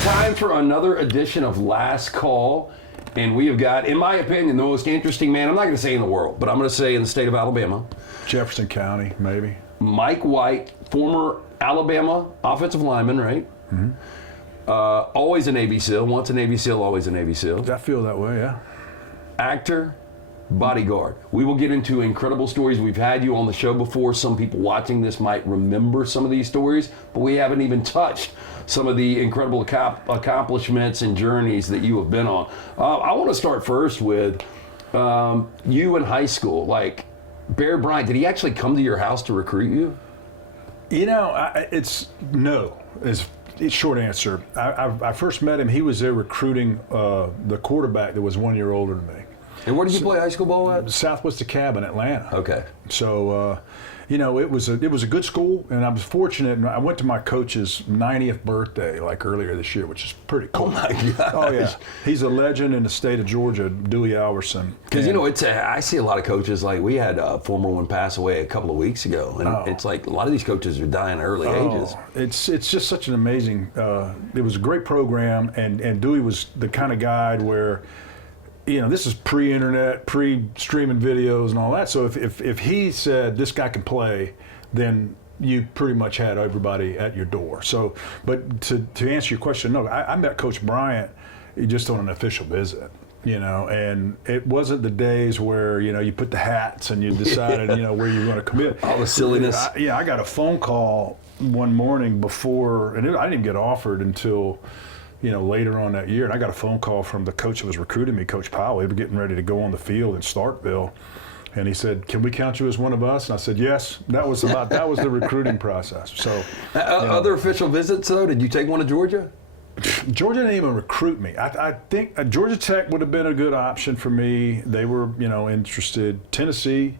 time for another edition of Last Call. And we have got, in my opinion, the most interesting man, I'm not going to say in the world, but I'm going to say in the state of Alabama. Jefferson County, maybe. Mike White, former Alabama offensive lineman, right? Mm-hmm. Always a Navy SEAL. Once a Navy SEAL, always a Navy SEAL. I feel that way, yeah. Actor, Bodyguard. We will get into incredible stories. We've had you on the show before. Some people watching this might remember some of these stories, but we haven't even touched some of the incredible accomplishments and journeys that you have been on. I want to start first with you in high school. Like, Bear Bryant, did he actually come to your house to recruit you? You know, it's short answer. I first met him. He was there recruiting the quarterback that was 1 year older than me. And where did you play high school ball at? Southwest DeKalb in Atlanta. Okay. So, you know, it was a good school, and I was fortunate. And I went to my coach's 90th birthday, like earlier this year, which is pretty cool. Oh my gosh. Oh yeah, he's a legend in the state of Georgia, Dewey Alverson. Because you know, I see a lot of coaches. Like, we had a former one pass away a couple of weeks ago, and it's like a lot of these coaches are dying at early ages. It's just such an amazing. It was a great program, and Dewey was the kind of guy where, you know, this is pre-internet, pre-streaming videos and all that. So if he said this guy can play, then you pretty much had everybody at your door. So, but to answer your question, no, I met Coach Bryant just on an official visit, you know, and it wasn't the days where, you know, you put the hats and you decided, you know, where you're going to commit. All the silliness. I got a phone call one morning before, and I didn't get offered until, you know, later on that year, and I got a phone call from the coach that was recruiting me, Coach Powell. We were getting ready to go on the field in Starkville, and he said, "Can we count you as one of us?" And I said, "Yes." That was the recruiting process. So, other official visits though, did you take one to Georgia? Georgia didn't even recruit me. I think Georgia Tech would have been a good option for me. They were, you know, interested. Tennessee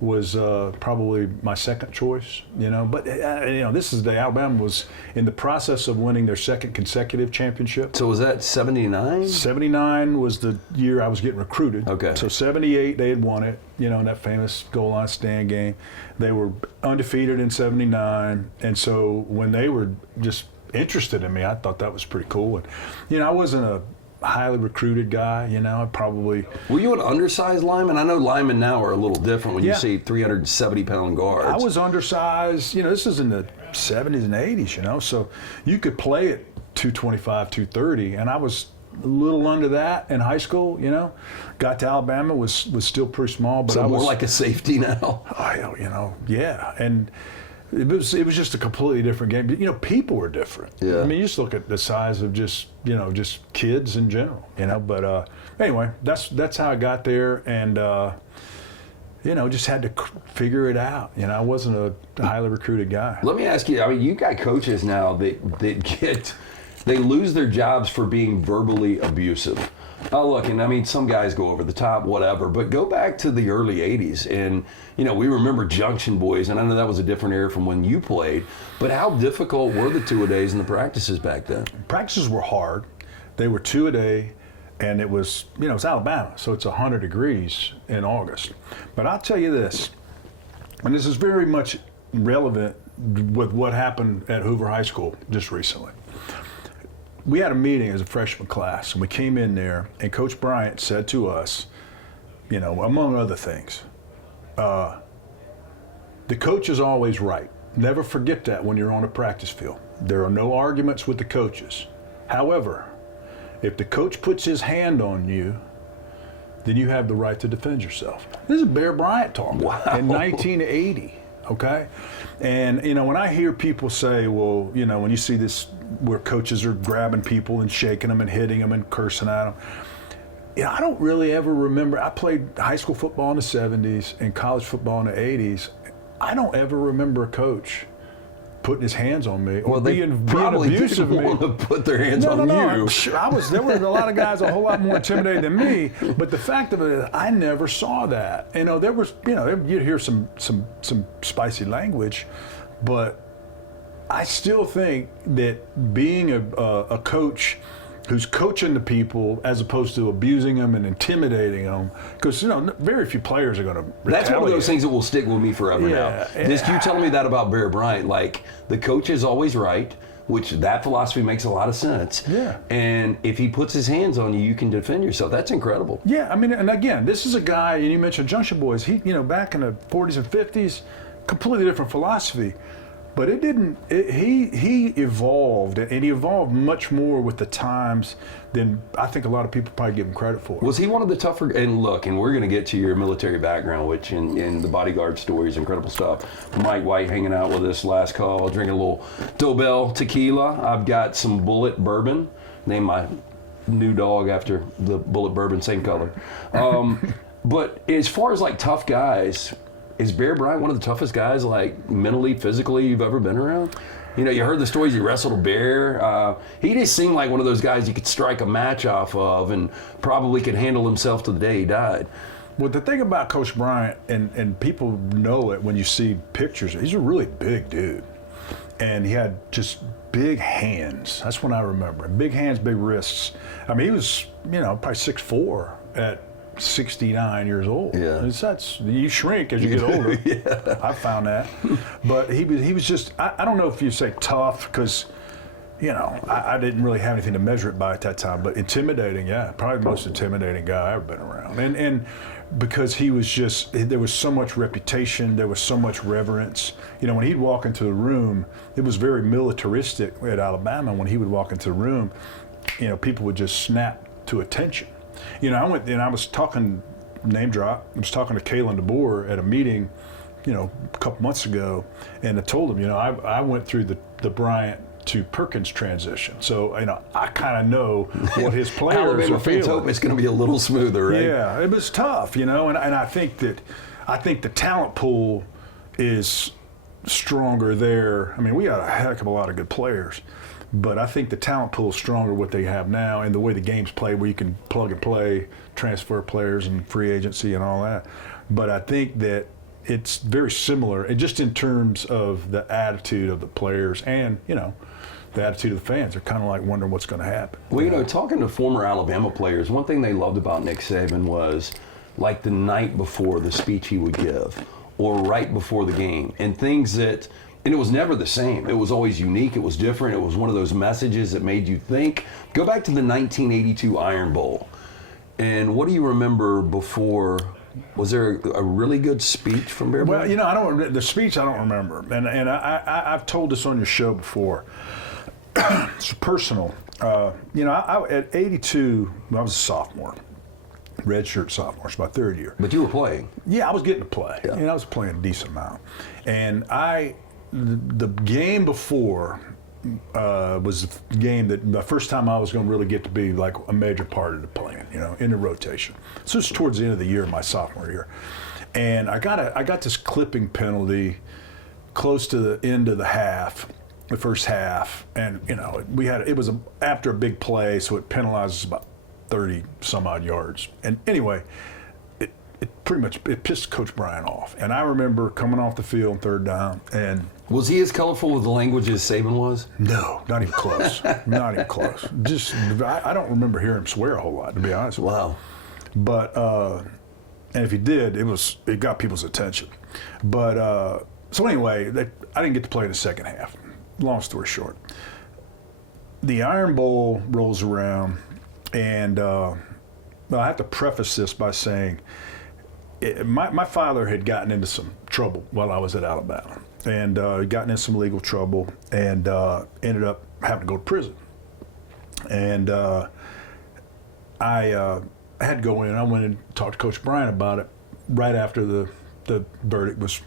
was probably my second choice, you know. But, you know, this is the day Alabama was in the process of winning their second consecutive championship. So was that 79? 79 was the year I was getting recruited. Okay. So 78, they had won it, you know, in that famous goal line stand game. They were undefeated in 79. And so when they were just interested in me, I thought that was pretty cool. And, you know, I wasn't a highly recruited guy, you know. I probably. Were you an undersized lineman? I know linemen now are a little different when you see 370-pound guards. I was undersized. You know, this is in the 70s and 80s, you know, so you could play at 225, 230, and I was a little under that in high school, you know. Got to Alabama, was still pretty small, but so I was more like a safety now. You know, yeah, and it was just a completely different game. You know, people were different. Yeah. I mean, you just look at the size of just kids in general, you know. But anyway, that's how I got there, and you know, just had to figure it out. You know, I wasn't a highly recruited guy. Let me ask you. I mean, you got coaches now that they lose their jobs for being verbally abusive. Oh, look, and I mean, some guys go over the top, whatever, but go back to the early 80s, and, you know, we remember Junction Boys, and I know that was a different era from when you played, but how difficult were the two-a-days and the practices back then? Practices were hard. They were 2 a day, and it was, you know, it's Alabama, so it's 100 degrees in August. But I'll tell you this, and this is very much relevant with what happened at Hoover High School just recently. We had a meeting as a freshman class, and we came in there, and Coach Bryant said to us, you know, among other things, the coach is always right. Never forget that when you're on a practice field. There are no arguments with the coaches. However, if the coach puts his hand on you, then you have the right to defend yourself. This is Bear Bryant talking in 1980. Okay? And, you know, when I hear people say, well, you know, when you see this where coaches are grabbing people and shaking them and hitting them and cursing at them, you know, I don't really ever remember. I played high school football in the 70s and college football in the 80s. I don't ever remember a coach putting his hands on me or being abusive of me. Want to put their hands on you. There were a lot of guys a whole lot more intimidated than me, but the fact of it is, I never saw that. You know, there was, you know, you'd hear some spicy language, but I still think that being a coach who's coaching the people as opposed to abusing them and intimidating them, because, you know, very few players are going to retaliate. That's one of those things that will stick with me forever now. Just you telling me that about Bear Bryant, like, the coach is always right, which that philosophy makes a lot of sense. Yeah. And if he puts his hands on you, you can defend yourself. That's incredible. Yeah, I mean, and again, this is a guy, and you mentioned Junction Boys, he, back in the 40s and 50s, completely different philosophy. But he evolved, and he evolved much more with the times than I think a lot of people probably give him credit for. Was he one of the tougher, and look, and we're going to get to your military background, which in the Bodyguard story is incredible stuff. Mike White hanging out with us last call, drinking a little Dobell tequila. I've got some Bullet bourbon, named my new dog after the Bullet bourbon, same color. But as far as like tough guys, is Bear Bryant one of the toughest guys, like mentally, physically, you've ever been around? You heard the stories. He wrestled a bear. He just seemed like one of those guys you could strike a match off of, and probably could handle himself to the day he died. Well, the thing about Coach Bryant, and people know it when you see pictures, he's a really big dude, and he had just big hands. That's what I remember. Big hands, big wrists. I mean, he was, probably 6'4" at 69 years old. Yeah. You shrink as you get older. Yeah. I found that. But he was just, I don't know if you say tough, because, I didn't really have anything to measure it by at that time, but intimidating, yeah. Probably the most intimidating guy I've ever been around. And because he was just, there was so much reputation, there was so much reverence. When he'd walk into the room, it was very militaristic at Alabama. When he would walk into the room, people would just snap to attention. I went and I was talking, name drop, I was talking to Kalen DeBoer at a meeting, a couple months ago, and I told him, I went through the Bryant to Perkins transition. So, I kind of know what his players are feeling. Hope it's going to be a little smoother, right? Yeah, it was tough, and I think the talent pool is stronger there. I mean, we got a heck of a lot of good players. But I think the talent pool is stronger what they have now, and the way the game's played, where you can plug and play, transfer players and free agency and all that. But I think that it's very similar, and just in terms of the attitude of the players and, the attitude of the fans. They're kind of like wondering what's going to happen. Well, talking to former Alabama players, one thing they loved about Nick Saban was like the night before the speech he would give, or right before the game, and things that. And it was never the same. It was always unique. It was different. It was one of those messages that made you think. Go back to the 1982 Iron Bowl. And what do you remember before? Was there a really good speech from Bear Bryant? Well, the speech I don't remember. And I've told this on your show before. It's personal. At 82, I was a sophomore. Redshirt sophomore. It's my third year. But you were playing. Yeah, I was getting to play. Yeah. I was playing a decent amount. And the game before was the game that the first time I was going to really get to be like a major part of the plan, in the rotation. So it's towards the end of the year, my sophomore year. And I got this clipping penalty close to the end of the first half. And, it was after a big play, so it penalizes about 30 some odd yards. And anyway, it pissed Coach Bryant off. And I remember coming off the field on third down, and was he as colorful with the language as Saban was? No, not even close. Not even close. Just I don't remember hearing him swear a whole lot, to be honest with you. Wow. But and if he did, it got people's attention. But so anyway, I didn't get to play in the second half. Long story short, the Iron Bowl rolls around, and I have to preface this by saying my father had gotten into some trouble while I was at Alabama, and gotten in some legal trouble, and ended up having to go to prison. And I had to go in. I went and talked to Coach Bryant about it right after the verdict was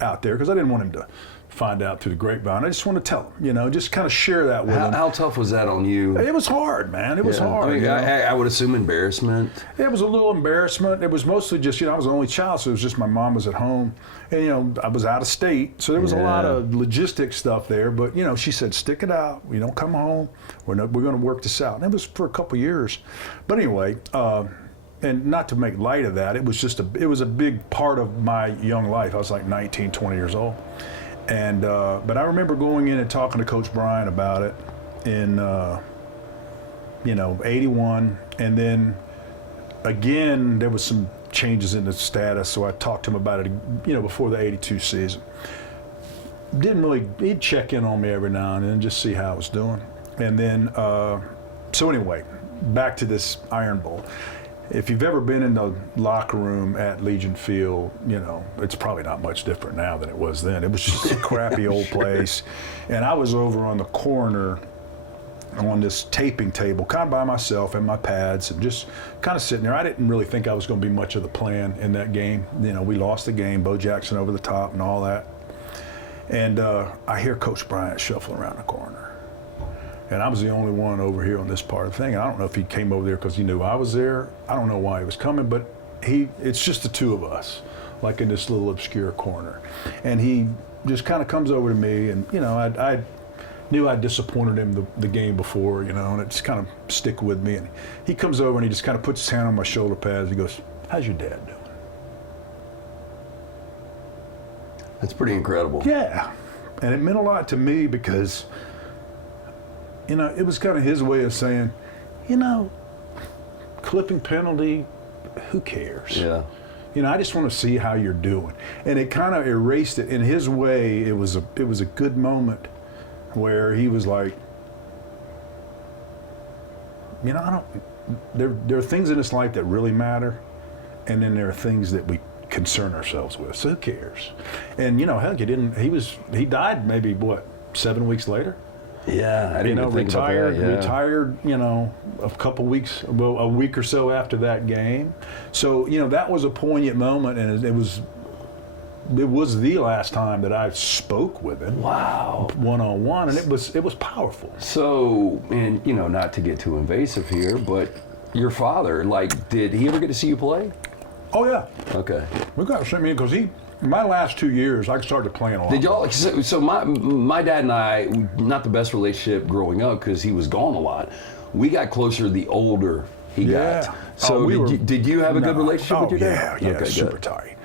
out there, because I didn't want him to find out through the grapevine. I just want to tell him, just kind of share that with him. How tough was that on you? It was hard, man. It was hard. I mean, I would assume embarrassment. It was a little embarrassment. It was mostly just, I was the only child, so it was just my mom was at home. And, I was out of state, so there was a lot of logistics stuff there. But, she said, stick it out. We don't come home. We're going to work this out. And it was for a couple years. But anyway, and not to make light of that, it was a big part of my young life. I was like 19, 20 years old. And but I remember going in and talking to Coach Bryant about it in 81, and then again there was some changes in the status, so I talked to him about it before the 82 season. didn't really, he'd check in on me every now and then, just see how I was doing. And then, so anyway, back to this Iron Bowl. If you've ever been in the locker room at Legion Field, you know, it's probably not much different now than it was then. It was just a crappy old place. And I was over on the corner on this taping table, kind of by myself and my pads, and just kind of sitting there. I didn't really think I was going to be much of the plan in that game. You know, we lost the game, Bo Jackson over the top and all that. And I hear Coach Bryant shuffling around the corner. And I was the only one over here on this part of the thing. And I don't know if he came over there because he knew I was there. I don't know why he was coming, but it's just the two of us, like in this little obscure corner. And he just kind of comes over to me, and, you know, I knew I'd disappointed him the game before, you know, and it just kind of stick with me. And he comes over and he just kind of puts his hand on my shoulder pads. He goes, "How's your dad doing?" That's pretty incredible. Yeah. And it meant a lot to me because, you know, it was kind of his way of saying, you know, clipping penalty, who cares? Yeah. You know, I just want to see how you're doing. And it kind of erased it. In his way, it was a good moment where he was like, you know, there are things in this life that really matter, and then there are things that we concern ourselves with. So who cares? And, you know, heck, he died maybe, 7 weeks later? Yeah, I didn't even think retired, about that. Yeah. Retired, you know, a week or so after that game. So, you know, that was a poignant moment, and it was the last time that I spoke with him. Wow. One-on-one, and it was powerful. So, and, you know, not to get too invasive here, but your father, like, did he ever get to see you play? Oh yeah. Okay. We got to send me in because my last 2 years, I started playing a lot. Did y'all? So my dad and I, not the best relationship growing up because he was gone a lot. We got closer the older he got. So did you have a good relationship with your dad? Yeah, okay, super good. tight.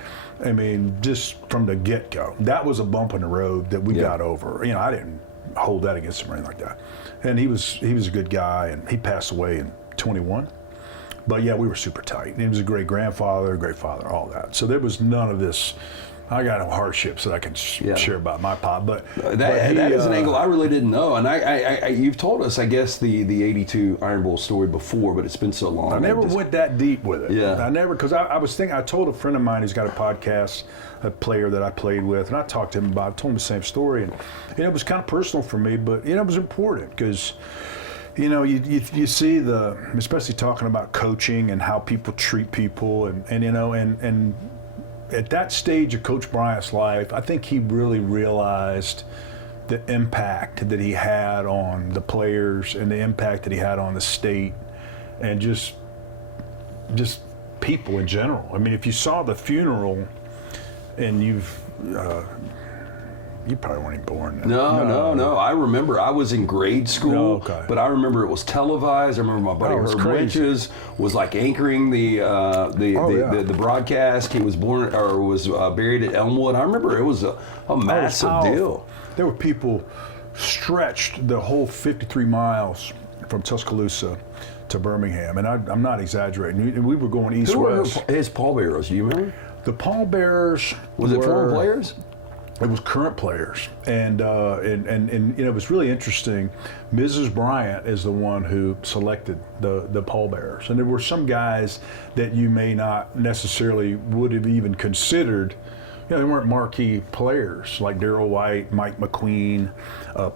I mean, just from the get-go, that was a bump in the road that we got over. You know, I didn't hold that against him or anything like that. And he was a good guy, and he passed away in 21. But yeah, we were super tight. And he was a great grandfather, great father, all that. So there was none of this. I got no hardships that I can share about my pop, but that is an angle I really didn't know. And I you've told us, I guess, the '82 Iron Bowl story before, but it's been so long. I never went that deep with it. Yeah, I never, because I was thinking. I told a friend of mine who's got a podcast, a player that I played with, and I talked to him about. I told him the same story, and it was kind of personal for me, but it was important because. You know, you see especially talking about coaching and how people treat people, and you know, and at that stage of Coach Bryant's life, I think he really realized the impact that he had on the players and the impact that he had on the state, and just people in general. I mean, if you saw the funeral, and you probably weren't even born then. No. I remember I was in grade school, but I remember it was televised. I remember my buddy Herb Wenches was like anchoring the broadcast. He was born or was buried at Elmwood. I remember it was a massive deal. There were people stretched the whole 53 miles from Tuscaloosa to Birmingham, and I'm not exaggerating. We were going east-west. Who were his pallbearers? Do you remember? The pallbearers was it former players? It was current players, and you know, it was really interesting. Mrs. Bryant is the one who selected the pallbearers, and there were some guys that you may not necessarily would have even considered. You know, they weren't marquee players like Darrell White, Mike McQueen,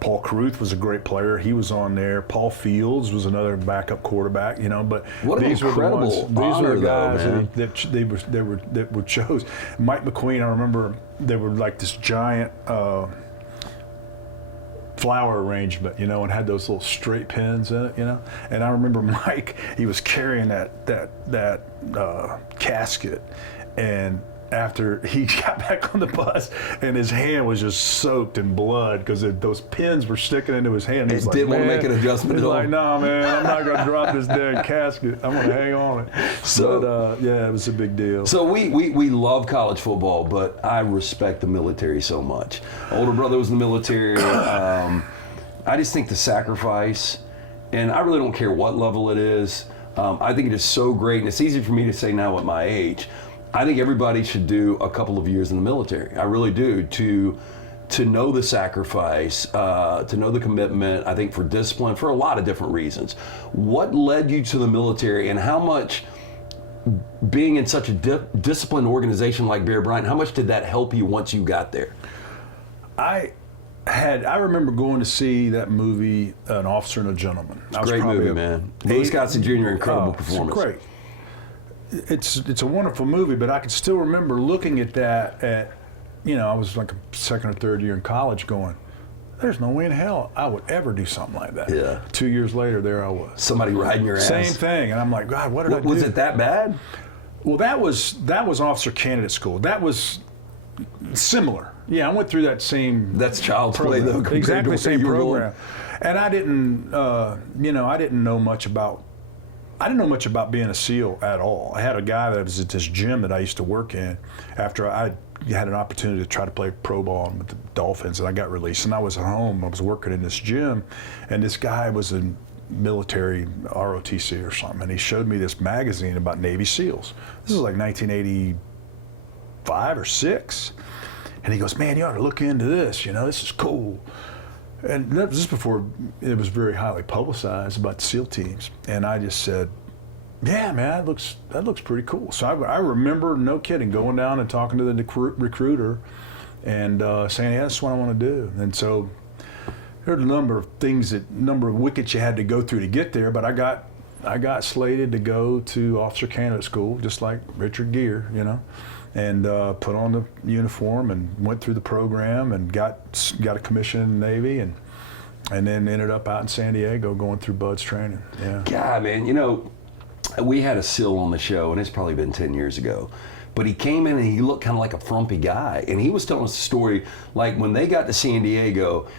Paul Carruth was a great player. He was on there. Paul Fields was another backup quarterback. You know, but these were the guys that were chose. Mike McQueen, I remember they were like this giant flower arrangement, you know, and had those little straight pins in it, you know. And I remember Mike, he was carrying that casket, and after he got back on the bus, and his hand was just soaked in blood because those pins were sticking into his hand. He didn't want to make an adjustment at all. He's like, "No, man, I'm not going to drop this dead casket. I'm going to hang on it." So, yeah, it was a big deal. So we love college football, but I respect the military so much. Older brother was in the military. I just think the sacrifice, and I really don't care what level it is. I think it is so great, and it's easy for me to say now at my age. I think everybody should do a couple of years in the military. I really do, to to know the sacrifice, to know the commitment, I think for discipline, for a lot of different reasons. What led you to the military, and how much, being in such a disciplined organization like Bear Bryant, how much did that help you once you got there? I remember going to see that movie, An Officer and a Gentleman. Great movie, man. Louis Gossett Jr., incredible performance. Great. It's a wonderful movie, but I can still remember looking at that I was like a second or third year in college going, there's no way in hell I would ever do something like that. Yeah. 2 years later, there I was. Somebody riding your ass. Same thing. And I'm like, God, what did I do? Was it that bad? Well, that was Officer Candidate School. That was similar. Yeah, I went through that same. That's child's play, though. Exactly the same program. And I didn't, I didn't know much about. I didn't know much about being a SEAL at all. I had a guy that was at this gym that I used to work in after I had an opportunity to try to play pro ball with the Dolphins, and I got released. And I was at home. I was working in this gym, and this guy was in military ROTC or something, and he showed me this magazine about Navy SEALs. This is like 1985 or 6. And he goes, man, you ought to look into this. This is cool. And that was just before it was very highly publicized about the SEAL teams. And I just said, yeah, man, that looks pretty cool. So I remember, no kidding, going down and talking to the recruiter and saying, yeah, that's what I want to do. And so there are a number of wickets you had to go through to get there, but I got slated to go to Officer Candidate School, just like Richard Gere, and put on the uniform and went through the program and got a commission in the Navy and then ended up out in San Diego going through Bud's training. Yeah. God, man, we had a SEAL on the show, and it's probably been 10 years ago. But he came in and he looked kind of like a frumpy guy. And he was telling us a story, like when they got to San Diego,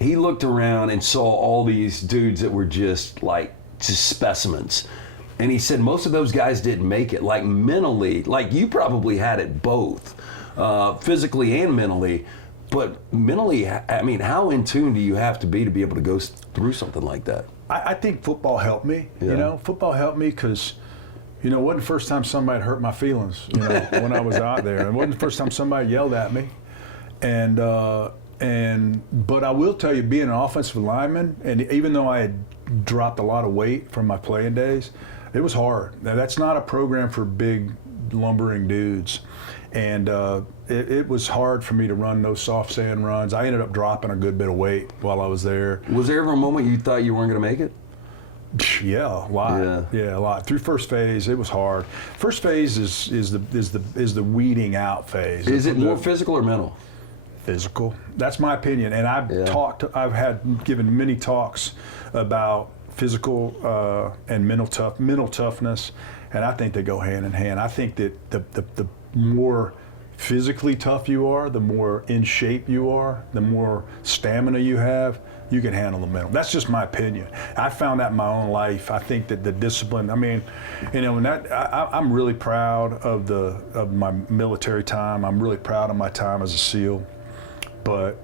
he looked around and saw all these dudes that were just specimens. And he said most of those guys didn't make it, like mentally, like you probably had it both, physically and mentally. But mentally, I mean, how in tune do you have to be able to go through something like that? I think football helped me. Yeah. Football helped me because, it wasn't the first time somebody hurt my feelings. When I was out there, it wasn't the first time somebody yelled at me, but I will tell you, being an offensive lineman, and even though I had dropped a lot of weight from my playing days, it was hard. Now, that's not a program for big, lumbering dudes. And it was hard for me to run those soft sand runs. I ended up dropping a good bit of weight while I was there. Was there ever a moment you thought you weren't going to make it? Yeah, a lot. Yeah, a lot. Through first phase, it was hard. First phase is the weeding out phase. Is it more physical or mental? Physical. That's my opinion. And I've given many talks about physical and mental toughness, and I think they go hand in hand. I think that the more physically tough you are, the more in shape you are, the more stamina you have, you can handle the mental. That's just my opinion. I found that in my own life. I think that the discipline, I'm really proud of my military time. I'm really proud of my time as a SEAL. But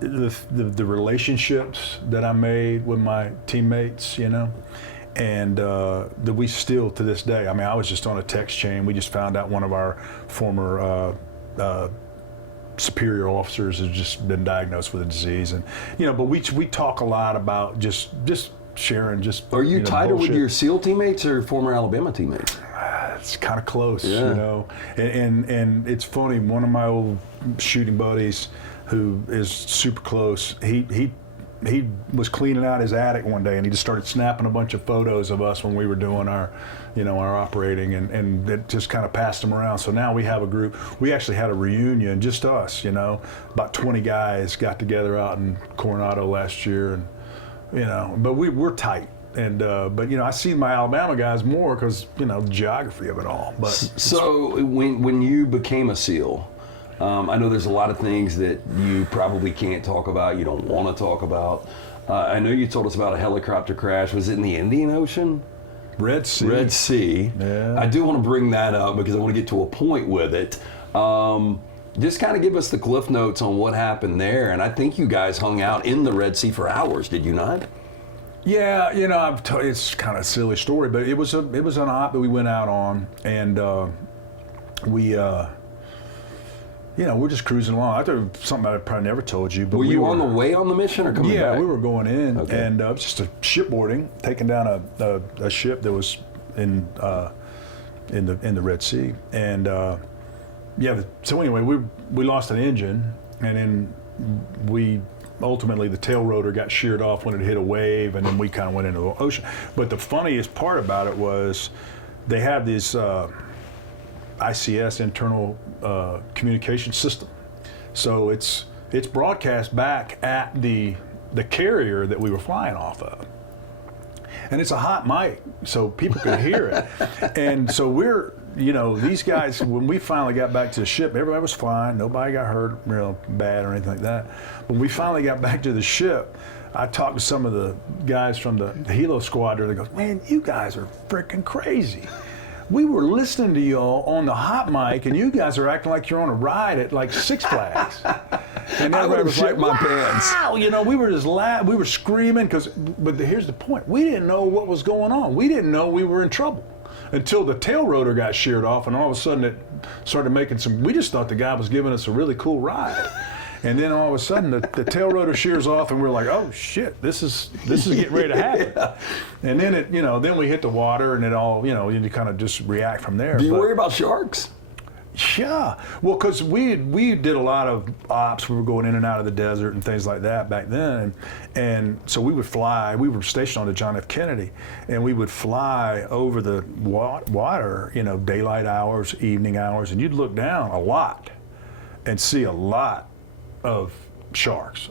the relationships that I made with my teammates, and that we still, to this day, I was just on a text chain. We just found out one of our former superior officers has just been diagnosed with a disease, and but we talk a lot about just sharing. Are you tighter with your SEAL teammates or former Alabama teammates? It's kind of close, yeah. And it's funny. One of my old shooting buddies, who is super close, he was cleaning out his attic one day, and he just started snapping a bunch of photos of us when we were doing our operating, and it just kind of passed them around. So now we have a group. We actually had a reunion, just us, about 20 guys got together out in Coronado last year, and but we're tight. And but I see my Alabama guys more because the geography of it all. But so when you became a SEAL, I know there's a lot of things that you probably can't talk about, you don't want to talk about. I know you told us about a helicopter crash. Was it in the Indian Ocean? Red Sea. Red Sea. Yeah. I do want to bring that up because I want to get to a point with it. Just kind of give us the cliff notes on what happened there. And I think you guys hung out in the Red Sea for hours, did you not? Yeah, it's kind of a silly story, but it was an op that we went out on, and we we're just cruising along. I thought it was something I probably never told you. But were you on the way on the mission or coming back? Yeah, we were going in, Okay. and it was just a shipboarding, taking down a ship that was in the Red Sea, and so anyway, we lost an engine, and then we ultimately the tail rotor got sheared off when it hit a wave, and then we kind of went into the ocean. But the funniest part about it was they have this ICS, internal communication system, so it's broadcast back at the carrier that we were flying off of. And it's a hot mic, so people could hear it. And so we're, these guys, when we finally got back to the ship, everybody was fine. Nobody got hurt real bad or anything like that. When we finally got back to the ship, I talked to some of the guys from the Helo squadron. They go, man, you guys are freaking crazy. We were listening to y'all on the hot mic, and you guys are acting like you're on a ride at like Six Flags. And I would have shit my wow! pants. We were just we were screaming but here's the point: we didn't know what was going on. We didn't know we were in trouble until the tail rotor got sheared off, and all of a sudden it started making some. We just thought the guy was giving us a really cool ride. And then all of a sudden the tail rotor shears off, and we're like, "Oh shit, this is getting ready to happen." Yeah. And then then we hit the water, and it all, you kind of just react from there. Do you worry about sharks? Yeah, well, because we did a lot of ops. We were going in and out of the desert and things like that back then, and so we would fly. We were stationed on the John F. Kennedy, and we would fly over the water, daylight hours, evening hours, and you'd look down a lot and see a lot of sharks,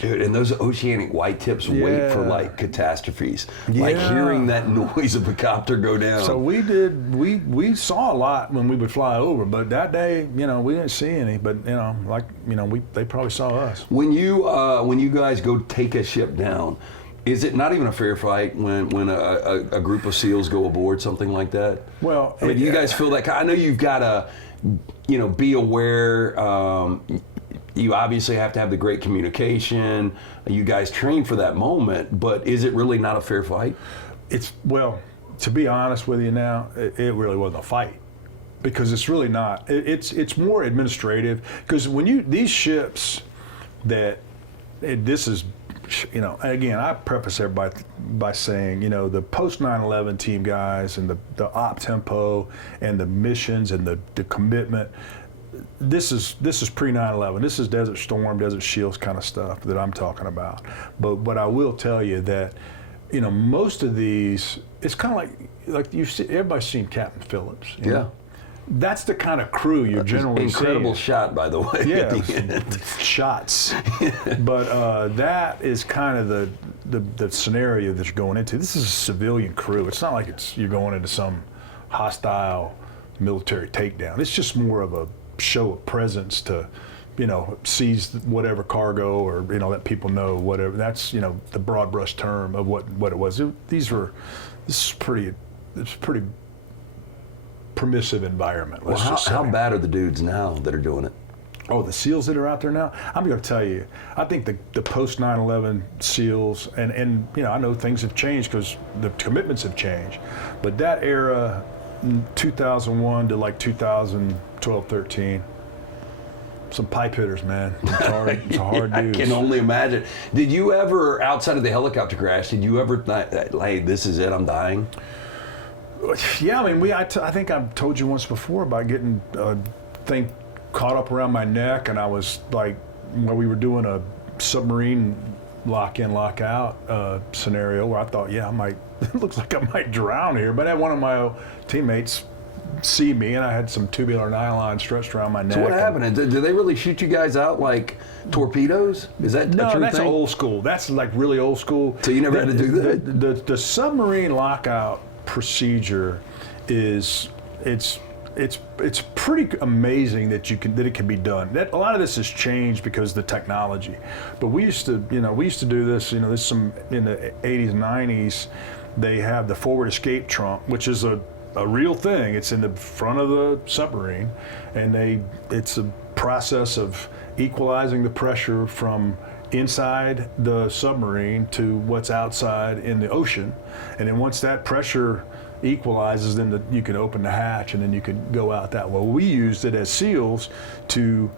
Dude, and those oceanic white tips wait for like catastrophes, like hearing that noise of a copter go down. So we saw a lot when we would fly over, but that day, we didn't see any, but they probably saw us. When you guys go take a ship down, is it not even a fair fight when a group of SEALs go aboard something like that? Well, I mean, do you guys feel that? I know you've got to, be aware. You obviously have to have the great communication. You guys train for that moment, but is it really not a fair fight? To be honest with you now, it really wasn't a fight, because it's really not. It's more administrative, because when these ships this is, again, I preface everybody by saying, the post 9/11 team guys and the op tempo and the missions and the commitment. This is pre 9/11. This is Desert Storm, Desert Shields kind of stuff that I'm talking about. But I will tell you that, most of these, it's kind of like you see, everybody's seen Captain Phillips. Yeah. That's the kind of crew you're generally incredible seeing. Shot, by the way. Yeah, shots. But that is kind of the scenario that you're going into. This is a civilian crew. It's not like you're going into some hostile military takedown. It's just more of a show of presence to, seize whatever cargo or, let people know whatever. That's, the broad brush term of what it was. This is pretty permissive environment. Well, how bad are the dudes now that are doing it? Oh, the SEALs that are out there now? I'm going to tell you, I think the post 9/11 SEALs, and I know things have changed because the commitments have changed, but that era, 2001 to like 2012, 13, some pipe hitters, man. It's hard news. I can only imagine. Did you ever, outside of the helicopter crash, think, hey, this is it, I'm dying? Yeah, I mean, I think I've told you once before about getting a thing caught up around my neck, and I was like, when we were doing a submarine lock-in, lock-out scenario where I thought, it looks like I might drown here, but I had one of my teammates see me, and I had some tubular nylon stretched around my neck. So what happened? Did they really shoot you guys out like torpedoes? Is that no? A true That's thing? old school. That's like really old school. So you never had to do that? The submarine lockout procedure is it's pretty amazing that it can be done. A lot of this has changed because of the technology, but we used to do this. This some in the 80s and 90s. They have the forward escape trunk, which is a real thing. It's in the front of the submarine, and it's a process of equalizing the pressure from inside the submarine to what's outside in the ocean. And then once that pressure equalizes, then you can open the hatch and then you could go out that way. We used it as SEALs to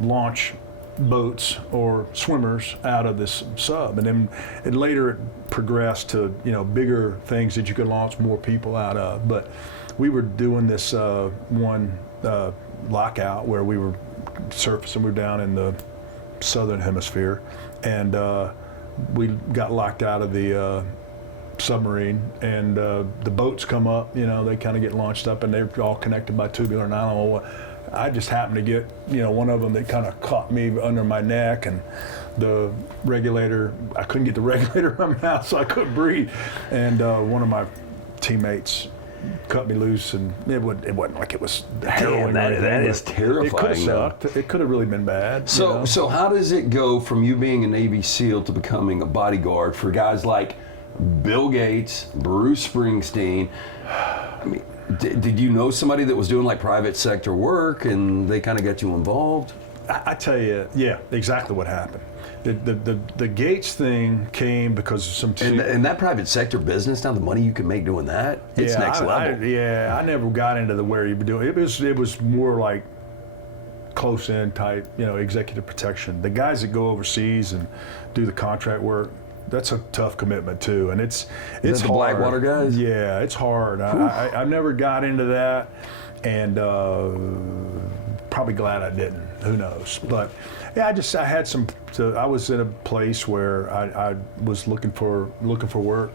launch boats or swimmers out of this sub, and then later it progressed to bigger things that you could launch more people out of. But we were doing this one lockout where we were surfacing. We were down in the southern hemisphere, and we got locked out of the submarine, and the boats come up. They kind of get launched up, and they're all connected by tubular nylon. I just happened to get, one of them that kind of caught me under my neck, and the regulator, I couldn't get the regulator in my mouth, so I couldn't breathe. And one of my teammates cut me loose, and it wasn't like it was harrowing. Damn, that is terrifying. It could have sucked. It could have really been bad. So how does it go from you being a Navy SEAL to becoming a bodyguard for guys like Bill Gates, Bruce Springsteen? I mean, did you know somebody that was doing like private sector work and they kind of got you involved? I tell you, yeah, exactly what happened. The Gates thing came because of some... And that private sector business, now the money you can make doing that, it's next level. I never got into where you were doing it. It was more like close-in type, executive protection. The guys that go overseas and do the contract work, that's a tough commitment too, and it's the hard. Blackwater guys? Yeah, it's hard. I never got into that, and probably glad I didn't. Who knows? But yeah, I had some. I was in a place where I was looking for work,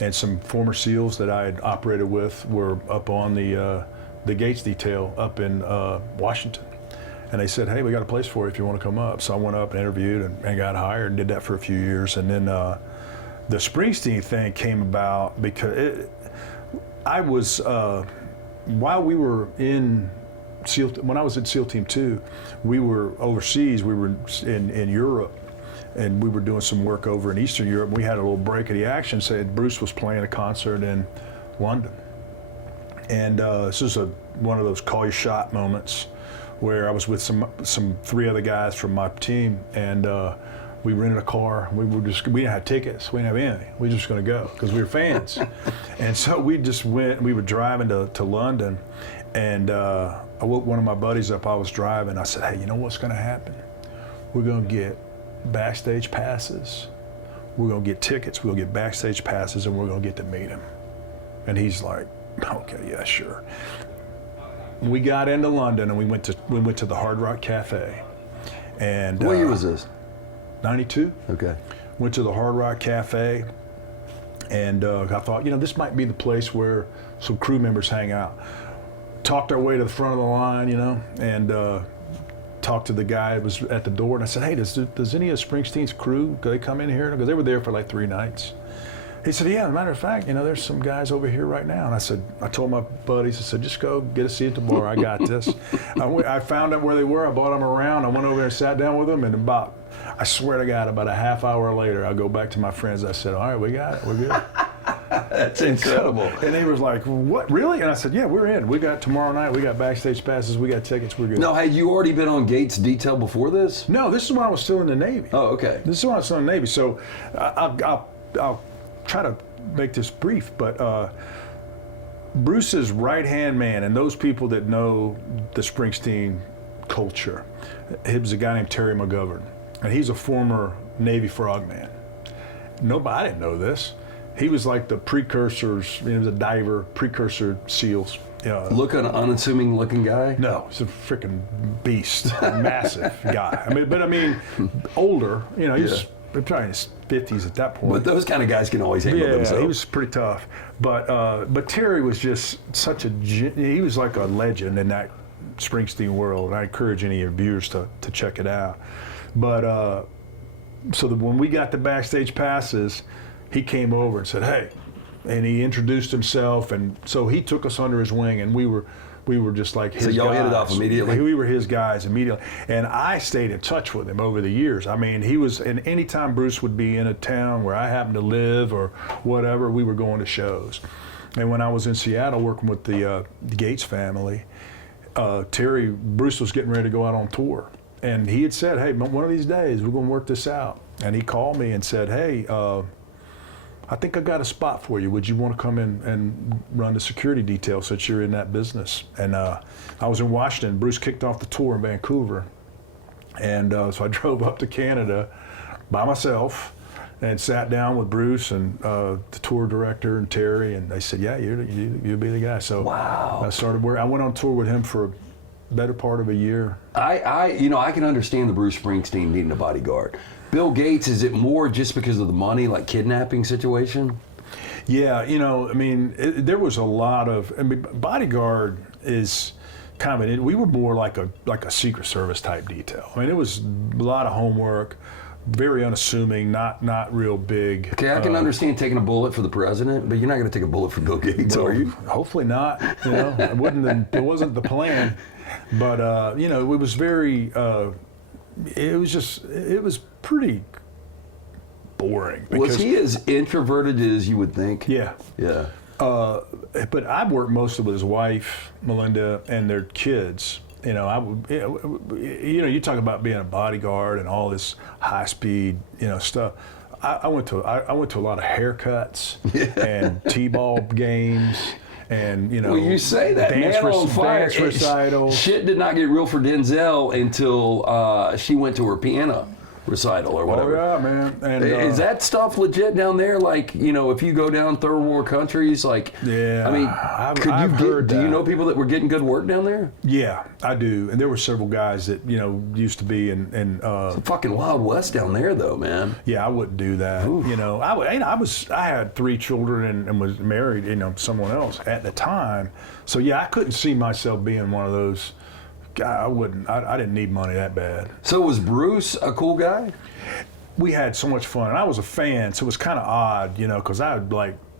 and some former SEALs that I had operated with were up on the Gates detail up in Washington. And they said, hey, we got a place for you if you want to come up. So I went up and interviewed and got hired and did that for a few years. And then the Springsteen thing came about because I was, while we were in SEAL, when I was in SEAL Team 2, we were overseas. We were in Europe, and we were doing some work over in Eastern Europe. We had a little break of the action. Said Bruce was playing a concert in London. And this is one of those call your shot moments, where I was with some 3 other guys from my team, and we rented a car. We didn't have tickets. We didn't have anything. We were just going to go because we were fans. And so we just went. We were driving to London, and I woke one of my buddies up. I was driving. I said, hey, you know what's going to happen? We're going to get backstage passes. We're going to get tickets. We'll get backstage passes, and we're going to get to meet him. And he's like, okay, yeah, sure. We got into London, and we went to the Hard Rock Cafe. And what year was this? 92. Okay. Went to the Hard Rock Cafe, and I thought, this might be the place where some crew members hang out. Talked our way to the front of the line, and talked to the guy that was at the door, and I said, hey, does any of Springsteen's crew, do they come in here? Because they were there for like 3 nights. He said, yeah, as a matter of fact, there's some guys over here right now. And I told my buddies, I said, just go get a seat at the bar. I got this. I found out where they were. I brought them around. I went over there and sat down with them. And I swear to God, about a half hour later, I go back to my friends. I said, all right, we got it. We're good. That's incredible. And they was like, what, really? And I said, yeah, we're in. We got tomorrow night. We got backstage passes. We got tickets. We're good. No, had you already been on Gates detail before this? No, this is when I was still in the Navy. Oh, okay. This is when I was still in the Navy. So I'll try to make this brief, but Bruce's right-hand man, and those people that know the Springsteen culture, he was a guy named Terry McGovern, and he's a former Navy frogman. I didn't know this. He was like the precursors, he was a diver, precursor SEALs. Look an unassuming looking guy? No, he's a freaking beast, massive guy. I mean, older, he's probably in his 50s at that point. But those kind of guys can always handle themselves. Yeah, he was pretty tough. But Terry was just he was like a legend in that Springsteen world. And I encourage any of your viewers to check it out. But when we got the backstage passes, he came over and said, hey, and he introduced himself, and so he took us under his wing, and we were just like his guys. So y'all hit it off immediately? We were his guys immediately. And I stayed in touch with him over the years. I mean, and any time Bruce would be in a town where I happened to live or whatever, we were going to shows. And when I was in Seattle working with the Gates family, Bruce was getting ready to go out on tour. And he had said, hey, one of these days, we're going to work this out. And he called me and said, hey, I think I got a spot for you. Would you want to come in and run the security detail since you're in that business? And I was in Washington. Bruce kicked off the tour in Vancouver. And so I drove up to Canada by myself and sat down with Bruce and the tour director and Terry, and they said, yeah, you'll be the guy. So wow. I started I went on tour with him for a better part of a year. I can understand the Bruce Springsteen needing a bodyguard. Bill Gates, is it more just because of the money, like kidnapping situation? Yeah, there was a lot of, Bodyguard is kind of, we were more like a Secret Service type detail. I mean, it was a lot of homework, very unassuming, not real big. Okay, I can understand taking a bullet for the president, but you're not going to take a bullet for Bill Gates, are you? Hopefully not. It wasn't the plan. But it was very. It was pretty boring. Was he as introverted as you would think? Yeah. Yeah. But I worked mostly with his wife, Melinda, and their kids. You talk about being a bodyguard and all this high speed, stuff. I went to a lot of haircuts and t-ball games. And well, you say that, dance dance recitals. Shit did not get real for Denzel until she went to her piano recital or whatever. Oh yeah, man. And is that stuff legit down there? Like, if you go down third world countries, like, yeah. I mean, do you know people that were getting good work down there? Yeah, I do. And there were several guys that used to be in. It's a fucking Wild West down there, though, man. Yeah, I wouldn't do that. Oof. I had 3 children and was married, someone else at the time. So yeah, I couldn't see myself being one of those. I wouldn't. I didn't need money that bad. So was Bruce a cool guy? We had so much fun, and I was a fan, so it was kind of odd, because I had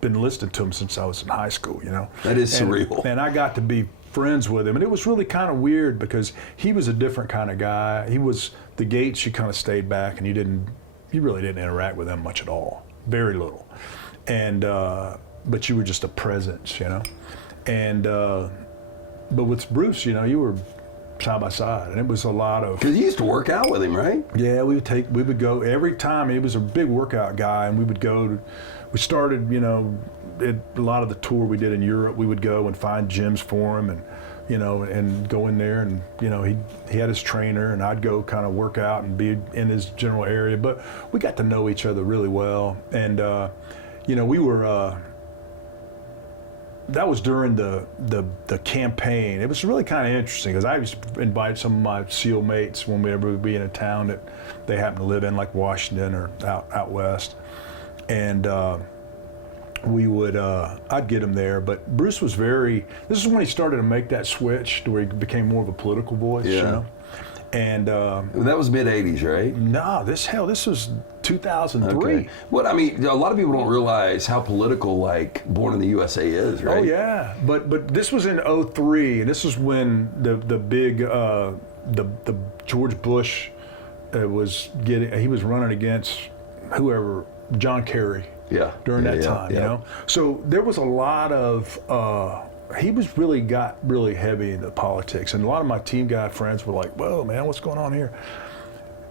been listening to him since I was in high school, That is surreal. And I got to be friends with him, and it was really kind of weird because he was a different kind of guy. He was the Gates. You kind of stayed back, and you really didn't interact with him much at all, very little, and but you were just a presence, and but with Bruce, you were side by side, and it was a lot of. Because you used to work out with him, right? Yeah, we would go every time. He was a big workout guy, and we would go. We started, a lot of the tour we did in Europe. We would go and find gyms for him, and and go in there, and he had his trainer, and I'd go kind of work out and be in his general area. But we got to know each other really well, and we were. That was during the campaign. It was really kind of interesting because I used to invite some of my SEAL mates whenever we'd be in a town that they happened to live in, like Washington or out west, and we would I'd get them there. But Bruce was this is when he started to make that switch to where he became more of a political voice. Yeah. And that was mid '80s, right? No, this was 2003. Okay. Well, I mean, a lot of people don't realize how political, like, Born in the USA is, right? Oh yeah, but this was in '03, and this was when the big the George Bush was he was running against whoever, John Kerry. Yeah. During that time, So there was a lot of. He got really heavy into politics, and a lot of my team guy friends were like, "Whoa, man, what's going on here?"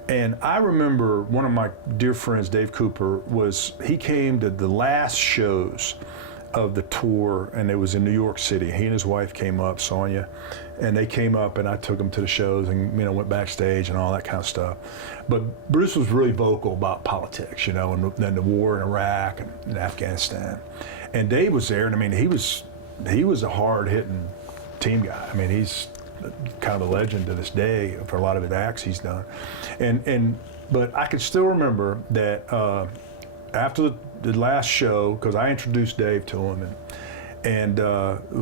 And I remember one of my dear friends, Dave Cooper, he came to the last shows of the tour, and it was in New York City. He and his wife came up, Sonia, and they came up, and I took them to the shows and went backstage and all that kind of stuff. But Bruce was really vocal about politics, and then the war in Iraq and Afghanistan. And Dave was there, and he was a hard-hitting team guy. I mean, he's kind of a legend to this day for a lot of the acts he's done. But I can still remember that after the last show, because I introduced Dave to him, and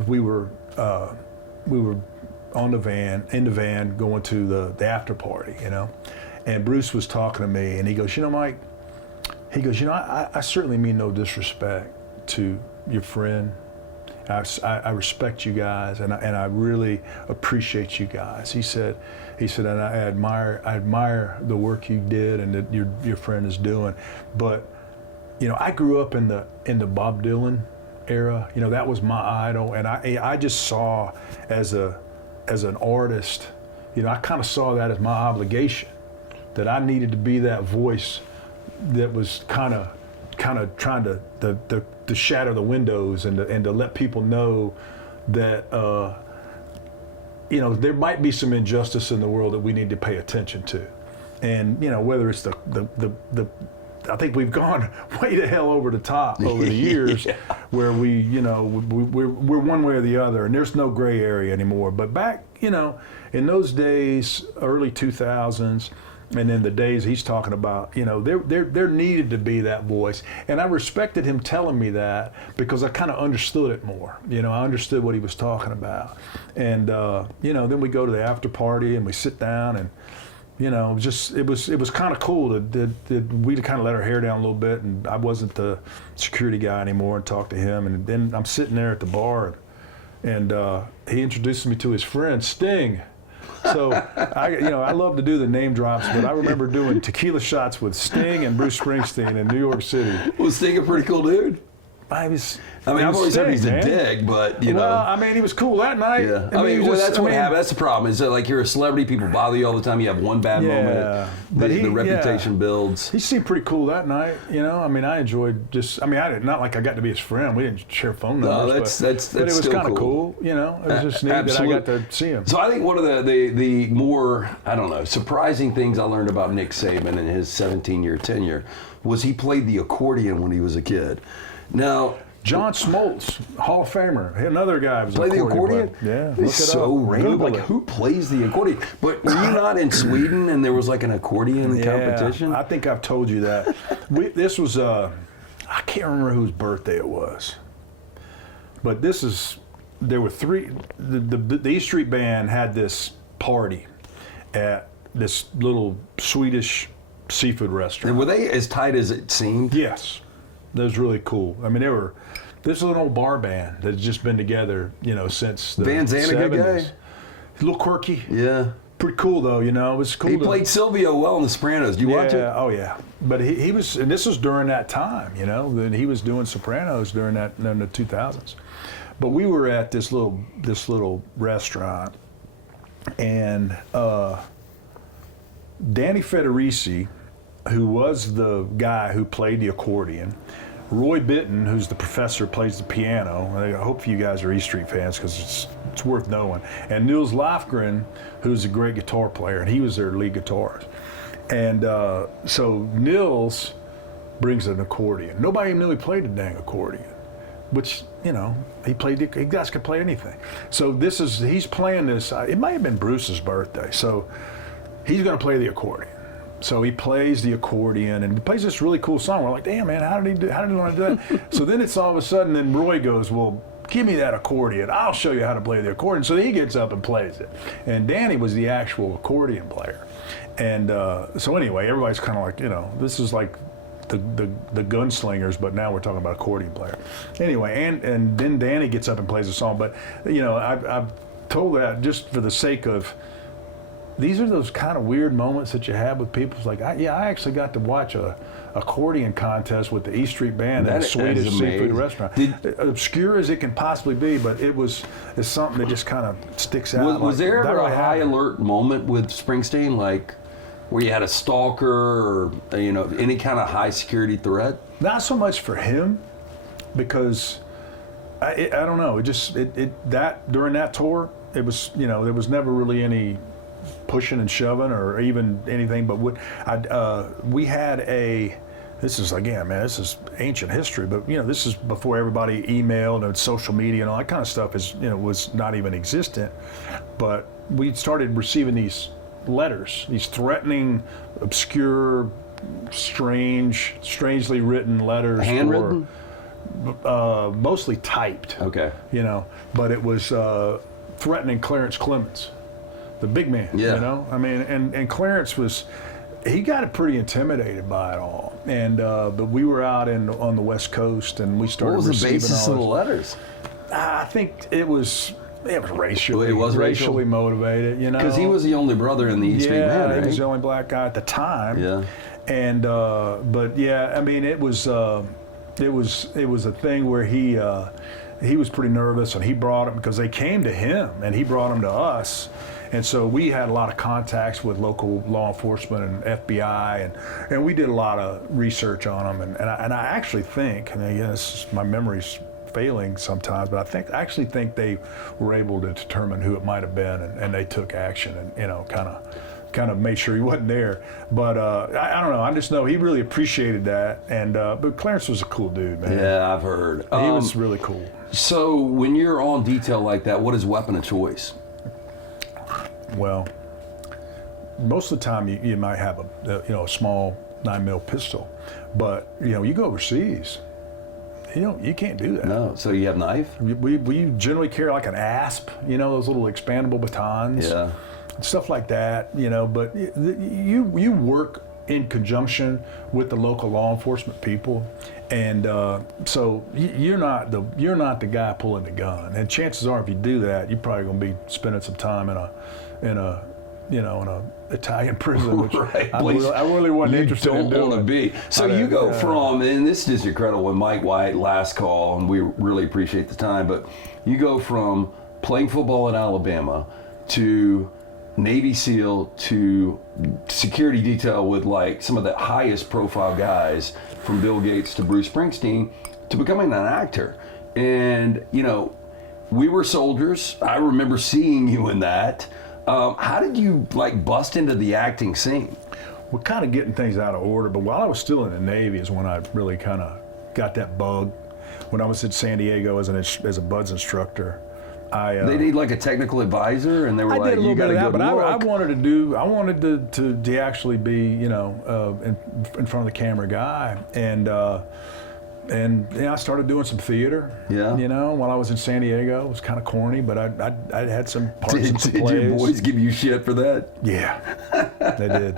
we were in the van going to the after party, and Bruce was talking to me, and he goes, Mike, I certainly mean no disrespect to your friend. I respect you guys, and I really appreciate you guys. He said, and I admire the work you did and that your friend is doing. But, I grew up in the Bob Dylan era. That was my idol, and I just saw as an artist, I kind of saw that as my obligation, that I needed to be that voice that was kind of kind of trying to shatter the windows and to let people know that there might be some injustice in the world that we need to pay attention to. And whether it's the I think we've gone way to hell over the top over the years, where we're one way or the other, and there's no gray area anymore. But back, in those days, early 2000s, and then the days he's talking about, there needed to be that voice, and I respected him telling me that because I kind of understood it more. I understood what he was talking about, and then we go to the after party and we sit down and. It was kind of cool that we kind of let our hair down a little bit, and I wasn't the security guy anymore, and talked to him. And then I'm sitting there at the bar, and he introduces me to his friend Sting. So I love to do the name drops, but I remember doing tequila shots with Sting and Bruce Springsteen in New York City. Was Sting a pretty cool dude? I've always heard he's a dick, but Well, he was cool that night. Yeah. That's what happened. That's the problem. Is that like you're a celebrity, people bother you all the time. You have one bad moment, the reputation builds. He seemed pretty cool that night. I enjoyed not like I got to be his friend. We didn't share phone numbers. No, but it was kind of cool. It was just neat that I got to see him. So I think one of the more surprising things I learned about Nick Saban in his 17-year tenure was he played the accordion when he was a kid. Now, John Smoltz, Hall of Famer, another guy was play the accordion. Yeah, it's so random. Like, who plays the accordion? But were you not in Sweden and there was like an accordion competition? I think I've told you that. This was I can't remember whose birthday it was, but there were three. The E Street Band had this party at this little Swedish seafood restaurant. And were they as tight as it seemed? Yes. That was really cool. This is an old bar band that's just been together, since the Van Zandt, 70s. a good guy? A little quirky. Yeah. Pretty cool, though, It was cool. He played Silvio well in The Sopranos. Do you watch it? Oh, yeah. But he was, and this was during that time, that he was doing Sopranos during the 2000s. But we were at this little restaurant, and Danny Federici, who was the guy who played the accordion, Roy Bitton, who's the professor, plays the piano. I hope you guys are E Street fans because it's worth knowing. And Nils Lofgren, who's a great guitar player, and he was their lead guitarist. And so Nils brings an accordion. Nobody knew he played the dang accordion, which, he guys could play anything. So he's playing this, it might have been Bruce's birthday, so he's going to play the accordion. So he plays the accordion and he plays this really cool song. We're like, damn, man, how did he want to do that? So then it's all of a sudden, then Roy goes, well, give me that accordion. I'll show you how to play the accordion. So he gets up and plays it. And Danny was the actual accordion player. And so anyway, everybody's kind of like, this is like the gunslingers, but now we're talking about accordion player. Anyway, and then Danny gets up and plays a song. But, I've told that just for the sake of, these are those kind of weird moments that you have with people. It's like, I actually got to watch a accordion contest with the E Street Band at a Swedish seafood restaurant. Obscure as it can possibly be, but it's something that just kind of sticks out. Was there ever a high alert moment with Springsteen, like where you had a stalker or any kind of high security threat? Not so much for him, because I don't know. That during that tour, it was there was never really any pushing and shoving or even anything, but we had this is ancient history, but this is before everybody emailed and social media and all that kind of stuff was not even existent. But we started receiving these letters, these threatening, obscure, strangely written letters. Handwritten? Mostly typed. Okay. But it was threatening Clarence Clemens, the big man. And Clarence he got pretty intimidated by it all. And but we were out on the West Coast, and we started receiving all. What was the basis of the letters? I think it was racially. It was racially motivated, Because he was the only brother in the E Street Band, right? He was the only black guy at the time. Yeah. And but yeah, it was a thing where he was pretty nervous, and he brought them because they came to him, and he brought them to us. And so we had a lot of contacts with local law enforcement and FBI, and we did a lot of research on them. And I actually think, and again, my memory's failing sometimes, but I actually think they were able to determine who it might have been, and they took action and, you know, kind of made sure he wasn't there. But I don't know. I just know he really appreciated that. And but Clarence was a cool dude, man. Yeah, I've heard. He was really cool. So when you're on detail like that, what is weapon of choice? Well, most of the time you might have a small 9mm pistol, but you know, you go overseas, you can't do that. No. So you have knife? We generally carry like an ASP, you know, those little expandable batons. Yeah. Stuff like that, you know, but you work in conjunction with the local law enforcement people, and so you're not the guy pulling the gun. And chances are, if you do that, you're probably going to be spending some time in a Italian prison, which right. I really wasn't interested in doing. You don't want to be. So you go from, and this is incredible, when Mike White last call, and we really appreciate the time, but you go from playing football in Alabama to Navy SEAL to security detail with like some of the highest profile guys, from Bill Gates to Bruce Springsteen, to becoming an actor. And, you know, we were soldiers. I remember seeing you in that. How did you like bust into the acting scene? We're kind of getting things out of order, but while I was still in the Navy is when I really kind of got that bug. When I was at San Diego as a BUD/S instructor, they need like a technical advisor, and they were like, "You got to go." But I wanted to actually be, you know, in front of the camera guy, and I started doing some theater. Yeah. You know, while I was in San Diego, it was kind of corny, but I had some parts in some plays. Did your boys give you shit for that? Yeah, they did.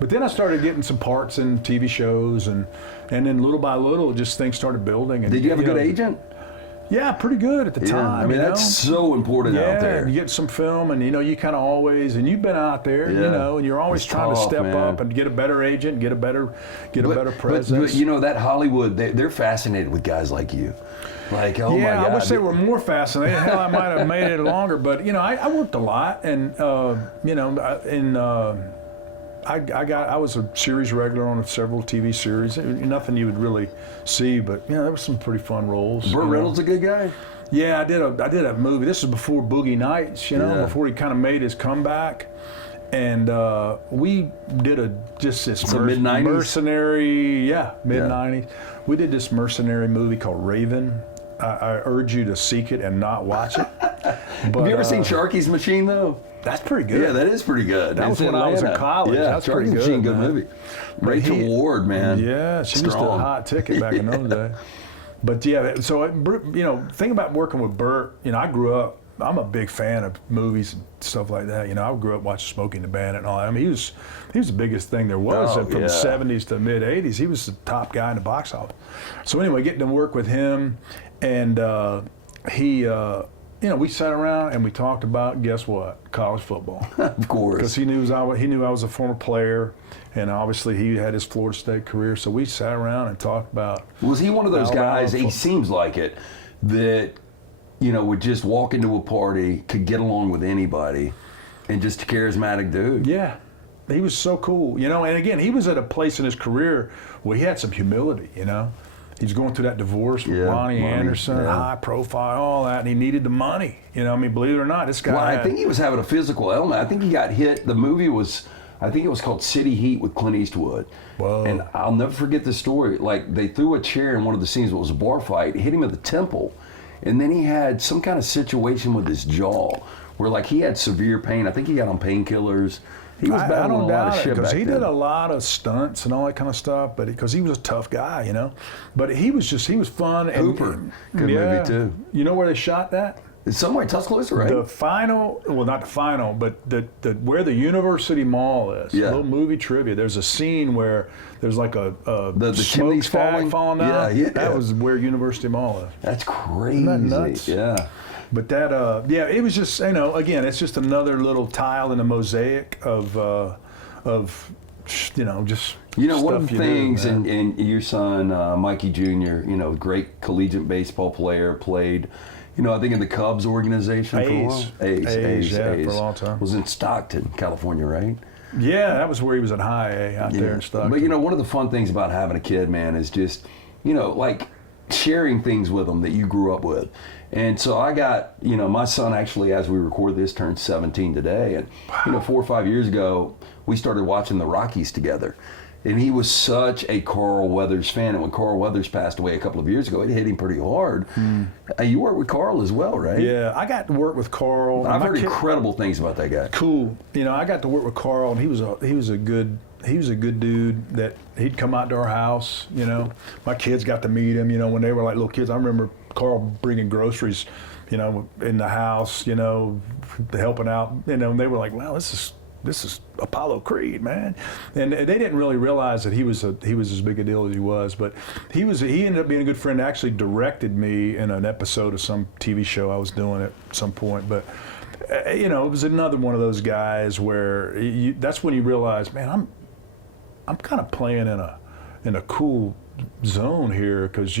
But then I started getting some parts in TV shows, and then little by little, just things started building. And, did you have a good agent? Yeah, pretty good at the time. I mean, that's so important out there. You get some film, and you know, you kind of always, and you've been out there, you know, and you're always trying to step up and get a better agent, get a better presence. But you know, that Hollywood, they're fascinated with guys like you. Like, oh my God. I wish they were more fascinated. Hell, I might have made it longer, but you know, I worked a lot, and you know, I was a series regular on several TV series. Nothing you would really see, but you know, there were some pretty fun roles. Burt Reynolds a good guy? Yeah, I did a movie. This was before Boogie Nights, you know, before he kind of made his comeback. And we did this mid-90s? mercenary, mid-90s. We did this mercenary movie called Raven. I urge you to seek it and not watch it. But, have you ever seen Sharky's Machine, though? That's pretty good. Yeah, that is pretty good. That was when I was in college. Yeah, that's pretty good. Machine, good movie. Rachel Ward, man. Yeah, she was a hot ticket back in those days. But yeah, so you know, think about working with Burt. You know, I grew up. I'm a big fan of movies and stuff like that. You know, I grew up watching Smokey and the Bandit and all that. I mean, he was the biggest thing there was from the 70s to mid 80s. He was the top guy in the box office. So anyway, getting to work with him, and he. You know, we sat around and we talked about, guess what? College football. Of course. Because he knew I was a former player, and obviously he had his Florida State career. So we sat around and talked about. Was he one of those guys? He seems like it, that you know would just walk into a party, could get along with anybody, and just a charismatic dude. Yeah, he was so cool. You know, and again, he was at a place in his career where he had some humility. You know. He's going through that divorce with Lonnie Anderson, high profile, all that, and he needed the money. You know, I mean, believe it or not, this guy. Well, I think he was having a physical ailment. I think he got hit. The movie was, I think it was called City Heat with Clint Eastwood. Whoa. And I'll never forget the story. Like, they threw a chair in one of the scenes. It was a bar fight. It hit him at the temple. And then he had some kind of situation with his jaw where, like, he had severe pain. I think he got on painkillers. He was battling a lot of shit back then. He did a lot of stunts and all that kind of stuff, but because he was a tough guy, you know. But he was fun. Hooper, good movie too. You know where they shot that? It's somewhere in Tuscaloosa, right? The final, well, not the final, but where the University Mall is. Yeah. A little movie trivia. There's a scene where there's like the smokestack falling down. Yeah. That was where University Mall is. That's crazy. Isn't that nuts? Yeah. But that, it was just, you know, again, it's just another little tile in the mosaic of you know, just. You know, one of the things, and your son, Mikey Jr., you know, great collegiate baseball player, played I think in the Cubs organization for a while. A's, for a long time. Was in Stockton, California, right? Yeah, that was where he was at high A out there in Stockton. But one of the fun things about having a kid, man, is just, like sharing things with them that you grew up with. And so I got, my son actually, as we record this, turned 17 today. And, 4 or 5 years ago, we started watching the Rockies together. And he was such a Carl Weathers fan. And when Carl Weathers passed away a couple of years ago, it hit him pretty hard. You worked with Carl as well, right? Yeah, I got to work with Carl. I've heard incredible things about that guy. Cool. I got to work with Carl, and he was a good dude that he'd come out to our house. My kids got to meet him. When they were like little kids. I remember Carl bringing groceries, in the house. Helping out. And they were like, "Wow, this is Apollo Creed, man," and they didn't really realize that he was as big a deal as he was. But he ended up being a good friend. Actually, directed me in an episode of some TV show I was doing at some point. But it was another one of those guys where that's when you realize, man, I'm kind of playing in a cool zone here, because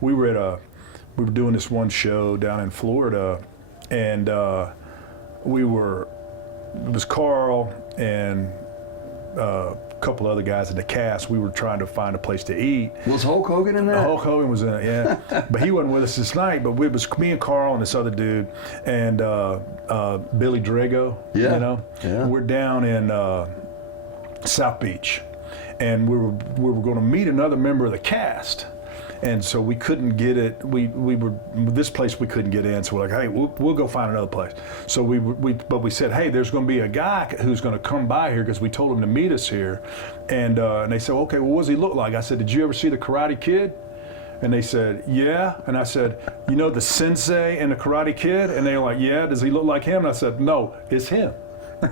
we were doing this one show down in Florida, and it was Carl and a couple other guys in the cast. We were trying to find a place to eat. Was Hulk Hogan in there? Hulk Hogan was in it, yeah. But he wasn't with us this night. But it was me and Carl and this other dude and Billy Drago. Yeah. Yeah. We're down in South Beach, and we were going to meet another member of the cast. And so we couldn't get it. We were this place we couldn't get in. So we're like, hey, we'll go find another place. So we said, hey, there's going to be a guy who's going to come by here, because we told him to meet us here. And they said, okay, well, what does he look like? I said, did you ever see the Karate Kid? And they said, yeah. And I said, the sensei in the Karate Kid? And they were like, yeah. Does he look like him? And I said, no, it's him.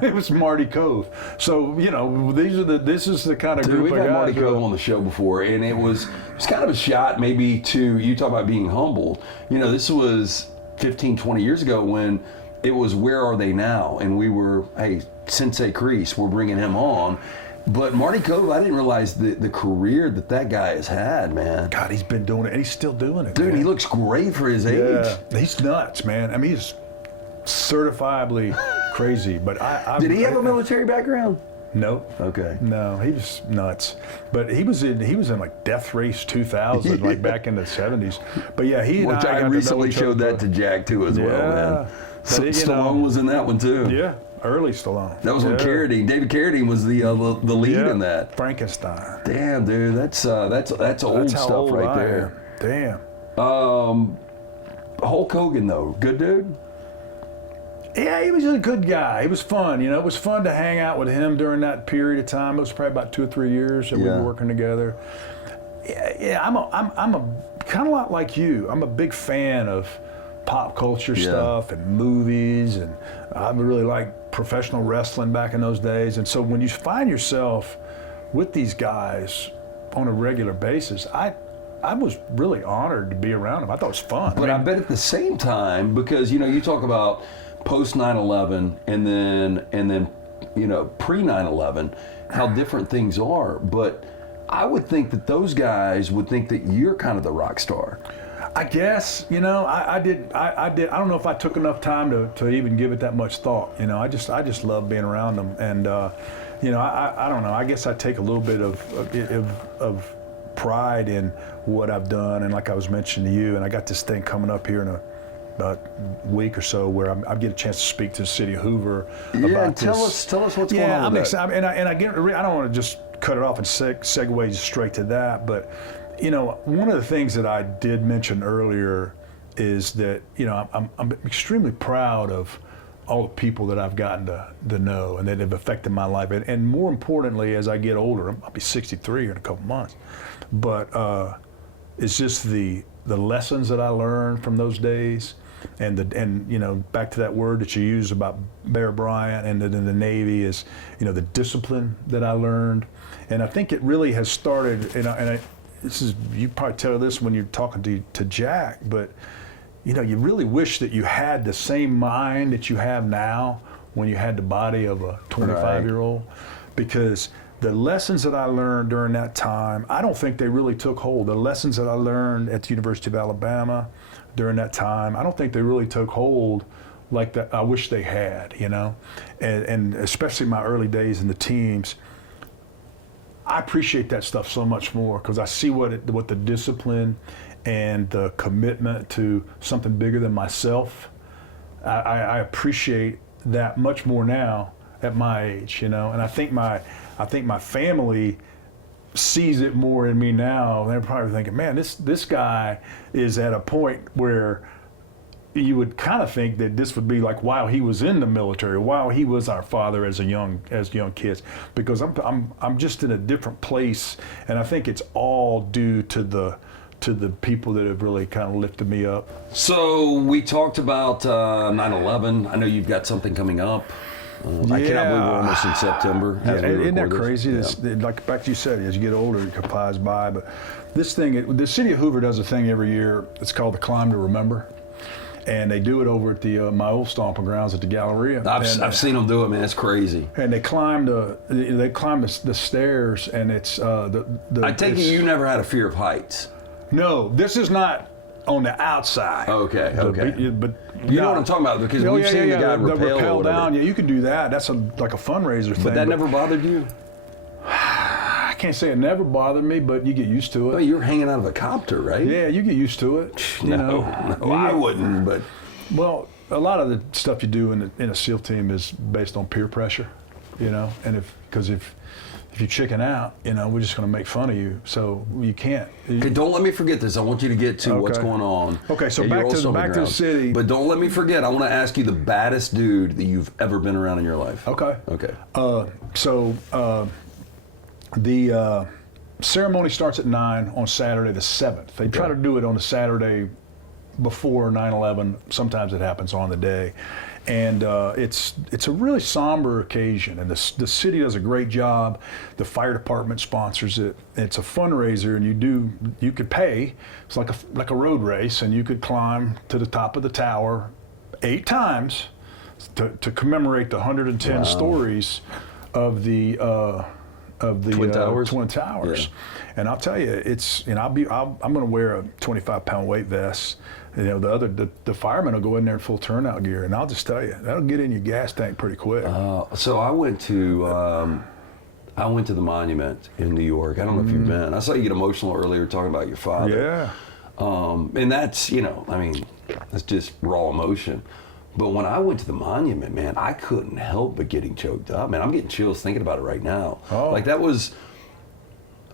It was Marty Cove. So, this is the kind of group of guys. We've had Marty Cove on the show before, and it was kind of a shot maybe to, you talk about being humbled. This was 15, 20 years ago when it was Where Are They Now? And we were, hey, Sensei Kreese, we're bringing him on. But Marty Cove, I didn't realize the career that guy has had, man. God, he's been doing it, and he's still doing it. Dude, man. He looks great for his age. Yeah, he's nuts, man. I mean, he's certifiably crazy. But Did he have a military background? No. Okay. No, he was nuts. But he was in like Death Race 2000, like back in the 70s. But yeah, I recently showed that to Jack too as well, man. Stallone was in that one too. Yeah, early Stallone. That was when David Carradine was the lead in that. Frankenstein. Damn, dude, that's old stuff right there. Damn. Hulk Hogan though, good dude. Yeah, he was a good guy. He was fun. It was fun to hang out with him during that period of time. It was probably about 2 or 3 years that we were working together. Yeah, I'm a kind of lot like you. I'm a big fan of pop culture stuff and movies, and I really like professional wrestling back in those days. And so when you find yourself with these guys on a regular basis, I was really honored to be around them. I thought it was fun. But I bet at the same time, because you talk about post 9/11 and then pre 9/11, how different things are. But I would think that those guys would think that you're kind of the rock star. I guess I did. I don't know if I took enough time to even give it that much thought. I just love being around them, and I don't know. I guess I take a little bit of pride in what I've done, and like I was mentioning to you, and I got this thing coming up here in about a week or so where I get a chance to speak to the city of Hoover about this. Tell us what's going on. I'm excited, and I don't want to just cut it off and segue straight to that, but one of the things that I did mention earlier is that I'm extremely proud of all the people that I've gotten to know and that have affected my life, and more importantly, as I get older, I'll be 63 in a couple months, but it's just the lessons that I learned from those days. And back to that word that you used about Bear Bryant and in the Navy is, the discipline that I learned, and I think it really has started. You probably tell this when you're talking to Jack, but you really wish that you had the same mind that you have now when you had the body of a 25-year-old, because the lessons that I learned during that time, I don't think they really took hold. The lessons that I learned at the University of Alabama during that time, I don't think they really took hold like that. I wish they had, you know, and especially my early days in the teams. I appreciate that stuff so much more because I see what the discipline and the commitment to something bigger than myself. I appreciate that much more now at my age, you know. And I think my family sees it more in me now. They're probably thinking, man, this guy is at a point where you would kind of think that this would be like while he was in the military, while he was our father as young kids, because I'm just in a different place, and I think it's all due to the people that have really kind of lifted me up. So we talked about 9/11. I know you've got something coming up. I cannot believe we're almost in September. Isn't that crazy? Yeah. Like back to you said, as you get older, it flies by. But this thing, the city of Hoover does a thing every year. It's called the Climb to Remember. And they do it over at my old stomping grounds at the Galleria. I've seen them do it, man. It's crazy. And they climb the stairs, and it's I take it you never had a fear of heights. No, this is not on the outside. Okay. But you know what I'm talking about, because we've seen the guy rappel down. Yeah, you can do that. That's like a fundraiser thing. But that never bothered you? I can't say it never bothered me, but you get used to it. Well, you were hanging out of a copter, right? Yeah, you get used to it. No, I wouldn't. But well, a lot of the stuff you do in a SEAL team is based on peer pressure, you know. And if you chicken out, you know, we're just going to make fun of you. So you can't. Okay, don't let me forget this. I want you to get to what's going on. Okay, so back to the city. But don't let me forget. I want to ask you the baddest dude that you've ever been around in your life. Okay. Okay. The ceremony starts at 9 on Saturday the 7th. They try to do it on a Saturday before 9/11. Sometimes it happens on the day. And it's a really somber occasion, and the city does a great job. The fire department sponsors it. It's a fundraiser, and you could pay. It's like a road race, and you could climb to the top of the tower 8 times to commemorate the 110 stories of the Twin Towers. Yeah. And I'll tell you, I'm going to wear a 25-pound weight vest. You know, the firemen will go in there in full turnout gear, and I'll just tell you, that'll get in your gas tank pretty quick. So I went to the monument in New York. I don't know if you've been. I saw you get emotional earlier talking about your father. Yeah. And that's, you know, I mean, that's just raw emotion. But when I went to the monument, man, I couldn't help but getting choked up. Man, I'm getting chills thinking about it right now. Oh. Like that was,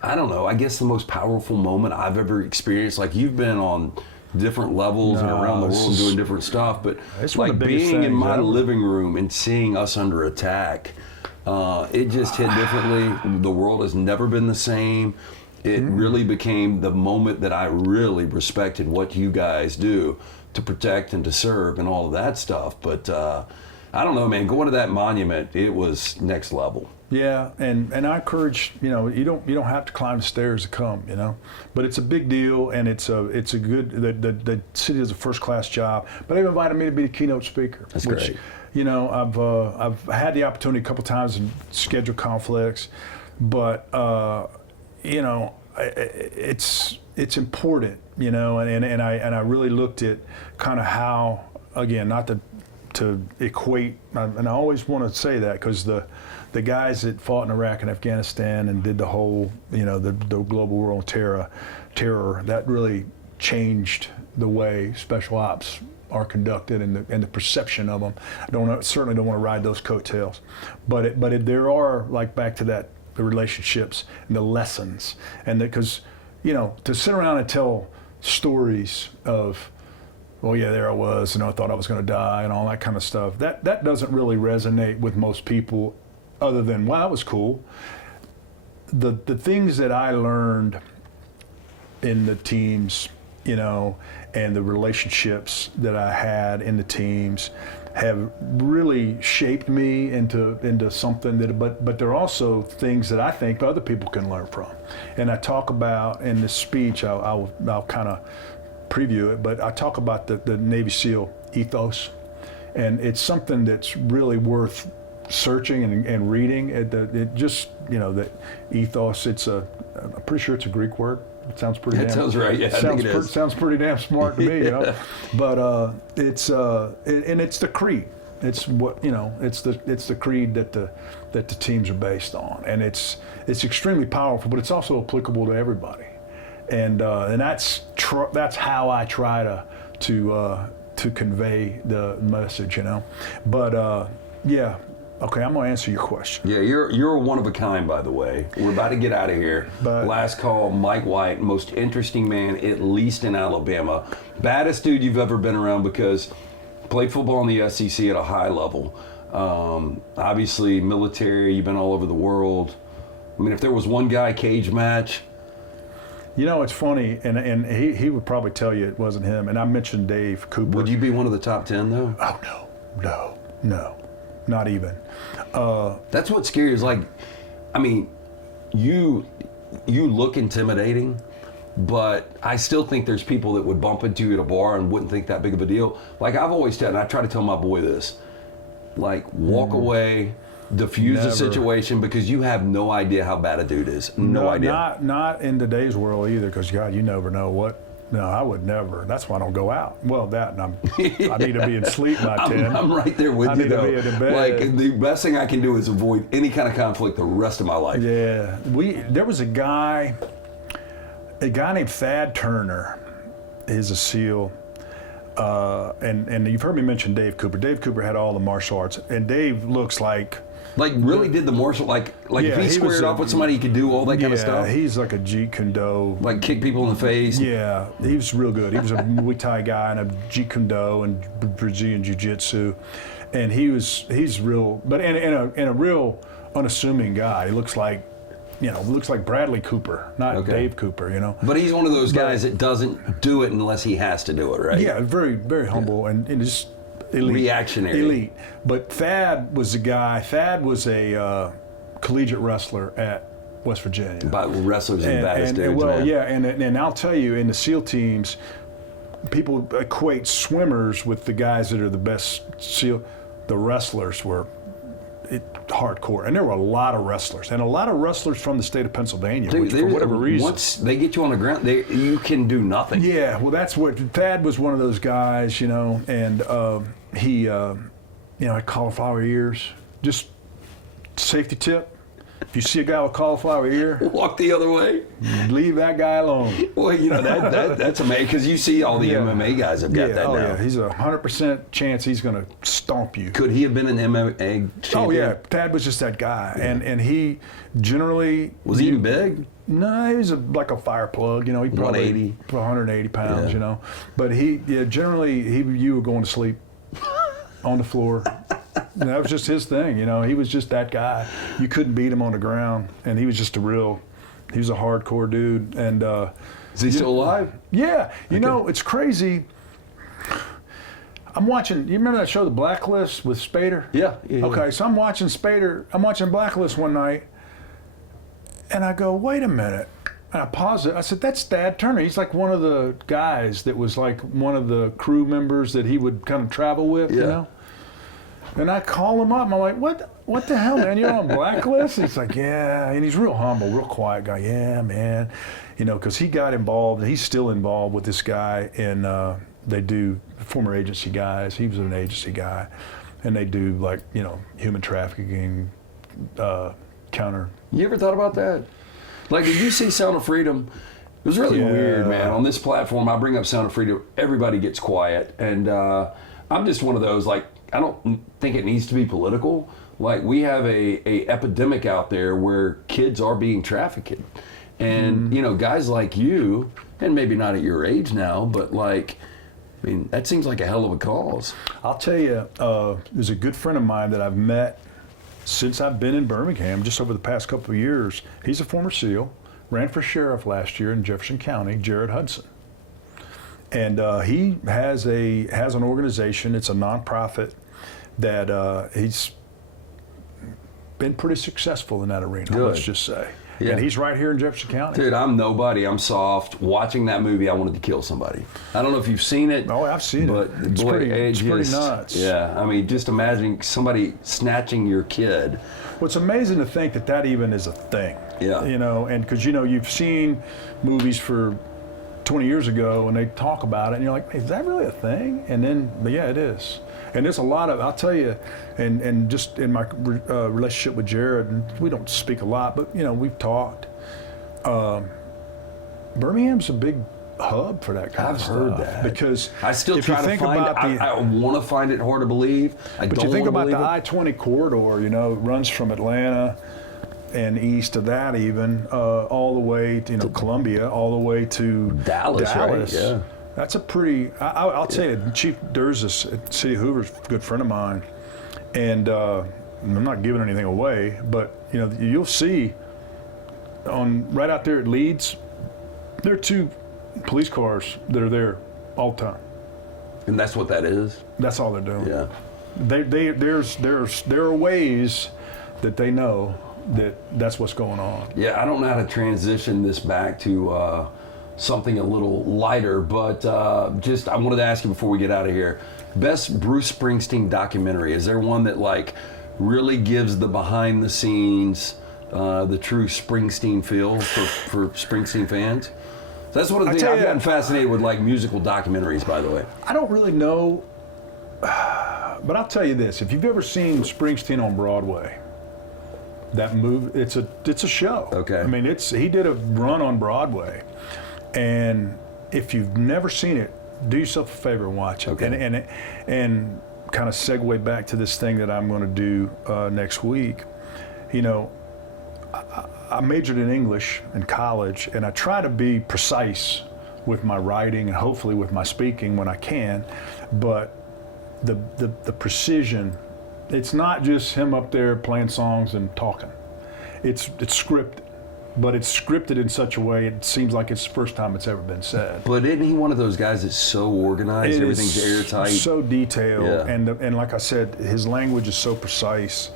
I don't know, I guess the most powerful moment I've ever experienced. Like you've been on different levels and around the world doing different stuff, but like being in my living room and seeing us under attack, it just hit differently. The world has never been the same. It really became the moment that I really respected what you guys do to protect and to serve and all of that stuff. But I don't know, man, going to that monument, it was next level. Yeah, and I encourage, you know, you don't have to climb the stairs to come, you know, but it's a big deal, and it's a good, the city does a first class job. But they've invited me to be the keynote speaker. That's great. You know, I've had the opportunity a couple times in schedule conflicts, but you know, it's important, you know, and I really looked at kind of how, again, not to equate, and I always want to say that because the guys that fought in Iraq and Afghanistan and did the whole, you know, the global war on terror, that really changed the way special ops are conducted and the perception of them. Certainly don't want to ride those coattails, but there are, like, back to that, the relationships and the lessons, and because, you know, to sit around and tell stories of, well, yeah, there I was, and I thought I was going to die and all that kind of stuff, that doesn't really resonate with most people, other than, wow, that was cool. The things that I learned in the teams, you know, and the relationships that I had in the teams have really shaped me into something that, but they're also things that I think other people can learn from. And I talk about in this speech, I'll kind of preview it, but I talk about the Navy SEAL ethos, and it's something that's really worth searching and reading. It just, that ethos. I'm pretty sure it's a Greek word. It sounds pretty. That sounds right. Yeah, I think it is. Sounds pretty damn smart to me, But it's the creed. It's what It's the creed that the teams are based on, and it's extremely powerful. But it's also applicable to everybody, and that's how I try to convey the message, But yeah. Okay, I'm gonna answer your question. Yeah, you're one of a kind, by the way. We're about to get out of here. But last call, Mike White, most interesting man, at least in Alabama. Baddest dude you've ever been around because played football in the SEC at a high level. Obviously, military. You've been all over the world. I mean, if there was one guy cage match. It's funny, and he would probably tell you it wasn't him. And I mentioned Dave Cooper. Would you be one of the top 10 though? Oh no. Not even. That's what's scary is you look intimidating, but I still think there's people that would bump into you at a bar and wouldn't think that big of a deal. Like I've always said, and I try to tell my boy this, walk away, diffuse the situation because you have no idea how bad a dude is. No idea. Not in today's world either, because God, you never know what. No, I would never. That's why I don't go out. Well, and I need to be in sleep by 10. I'm right there with you. I need to be in bed. The best thing I can do is avoid any kind of conflict the rest of my life. Yeah, there was a guy named Thad Turner. He's a SEAL, and you've heard me mention Dave Cooper. Dave Cooper had all the martial arts, and Dave looks like. Really did the martial, if he squared off with somebody, he could do all that kind of stuff? Yeah, he's like a Jeet Kune Do. Like kick people in the face? Yeah, he was real good. He was a Muay Thai guy and a Jeet Kune Do and Brazilian Jiu-Jitsu. And he's real, but in a real unassuming guy. He looks like Bradley Cooper, not Dave Cooper, But he's one of those guys that doesn't do it unless he has to do it, right? Yeah, very, very humble and just elite. Reactionary. Elite. But Thad was a guy. Thad was a collegiate wrestler at West Virginia. But wrestlers are the baddest dudes, man. Yeah, and I'll tell you, in the SEAL teams, people equate swimmers with the guys that are the best SEAL. The wrestlers were hardcore, and there were a lot of wrestlers, from the state of Pennsylvania, which for whatever reason. Once they get you on the ground, you can do nothing. Yeah, well, that's what Thad was one of those guys, and he, had cauliflower ears. Just safety tip: if you see a guy with cauliflower ear, walk the other way. Leave that guy alone. Well, that's amazing because you see all the MMA guys have got that now. Yeah, he's 100% chance he's going to stomp you. Could he have been an MMA champion? Oh yeah, Thad was just that guy, and he generally was he even big? No, he was like a fire plug. He probably 180 pounds. Yeah. But generally you were going to sleep on the floor. And that was just his thing, He was just that guy. You couldn't beat him on the ground, and he was just he was a hardcore dude. And is he still alive? Yeah. It's crazy. I'm watching. You remember that show, The Blacklist, with Spader? Yeah. Okay, so I'm watching Spader. I'm watching Blacklist one night, and I go, wait a minute. And I paused it. I said, that's Thad Turner. He's like one of the guys that was like one of the crew members that he would kind of travel with, And I call him up, and I'm like, what the hell, man? You're on Blacklist? He's like, yeah. And he's real humble, real quiet guy. Yeah, man. Because he got involved, and he's still involved with this guy, and they do, former agency guys. He was an agency guy. And they do, human trafficking, counter. You ever thought about that? Did you see Sound of Freedom? It was really weird, man. On this platform, I bring up Sound of Freedom, everybody gets quiet. And I'm just one of those, I don't think it needs to be political. We have a epidemic out there where kids are being trafficked. And, guys like you, and maybe not at your age now, but that seems like a hell of a cause. I'll tell you, there's a good friend of mine that I've met since I've been in Birmingham, just over the past couple of years. He's a former SEAL, ran for sheriff last year in Jefferson County, Jared Hudson. And he has an organization. It's a nonprofit that been pretty successful in that arena. Good. Let's just say. Yeah. And he's right here in Jefferson County. Dude, I'm nobody. I'm soft. Watching that movie, I wanted to kill somebody. I don't know if you've seen it. Oh, I've seen but it. It's boy, it's pretty nuts. Yeah, I mean, just imagining somebody snatching your kid. Well, it's amazing to think that that even is a thing. Yeah. You know, and because, you know, you've seen movies for 20 years ago and they talk about it and you're like, hey, is that really a thing? And then, but yeah, it is. And there's a lot of, I'll tell you, and just in my relationship with Jared, and we don't speak a lot, but, you know, we've talked. Birmingham's a big hub for that kind of stuff. I've heard that. Because I still if try you to think find it. about the, I want to find it hard to believe. But you think about the I-20 corridor, you know, it runs from Atlanta and east of that even, all the way to, you know, Columbia, all the way to Dallas. Right? Yeah. That's a pretty, I'll tell you, Chief Durzis at City of Hoover's a good friend of mine. And I'm not giving anything away, but, you know, you'll see right out there at Leeds, there are 2 police cars that are there all the time. And that's what that is? That's all they're doing. Yeah. There are ways that they know that's what's going on. Yeah, I don't know how to transition this back to something a little lighter, but just I wanted to ask you before we get out of here, best Bruce Springsteen documentary. Is there one that like really gives the behind the scenes, the true Springsteen feel for Springsteen fans? That's one of the things I've gotten fascinated with, like musical documentaries, by the way. I don't really know, but I'll tell you this: if you've ever seen Springsteen on Broadway, that movie, it's a show. Okay. I mean, he did a run on Broadway, and if you've never seen it, do yourself a favor and watch it. Okay. And kind of segue back to this thing that I'm going to do next week. You know, I majored in English in college, and I try to be precise with my writing and hopefully with my speaking when I can. But the precision, it's not just him up there playing songs and talking. It's scripted, but it's scripted in such a way it seems like it's the first time it's ever been said. But isn't he one of those guys that's so organized? Everything's airtight, so detailed, yeah. and like I said, his language is so precise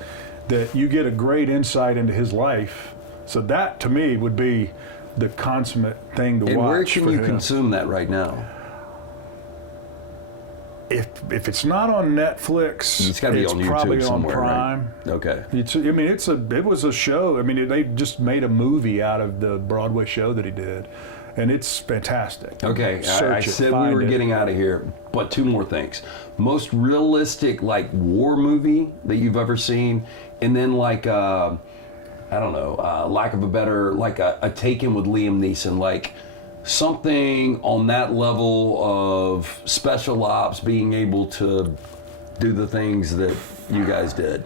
that you get a great insight into his life. So that, to me, would be the consummate thing to watch. And where can you consume that right now? If it's not on Netflix, it's got to be on YouTube probably somewhere, on Prime. Right? Okay. It was a show. I mean, they just made a movie out of the Broadway show that he did, and it's fantastic. Okay, I said we were getting out of here, but 2 more things. Most realistic, like, war movie that you've ever seen, and then like, I don't know, lack of a better, like a Taken with Liam Neeson, like something on that level of special ops, being able to do the things that you guys did.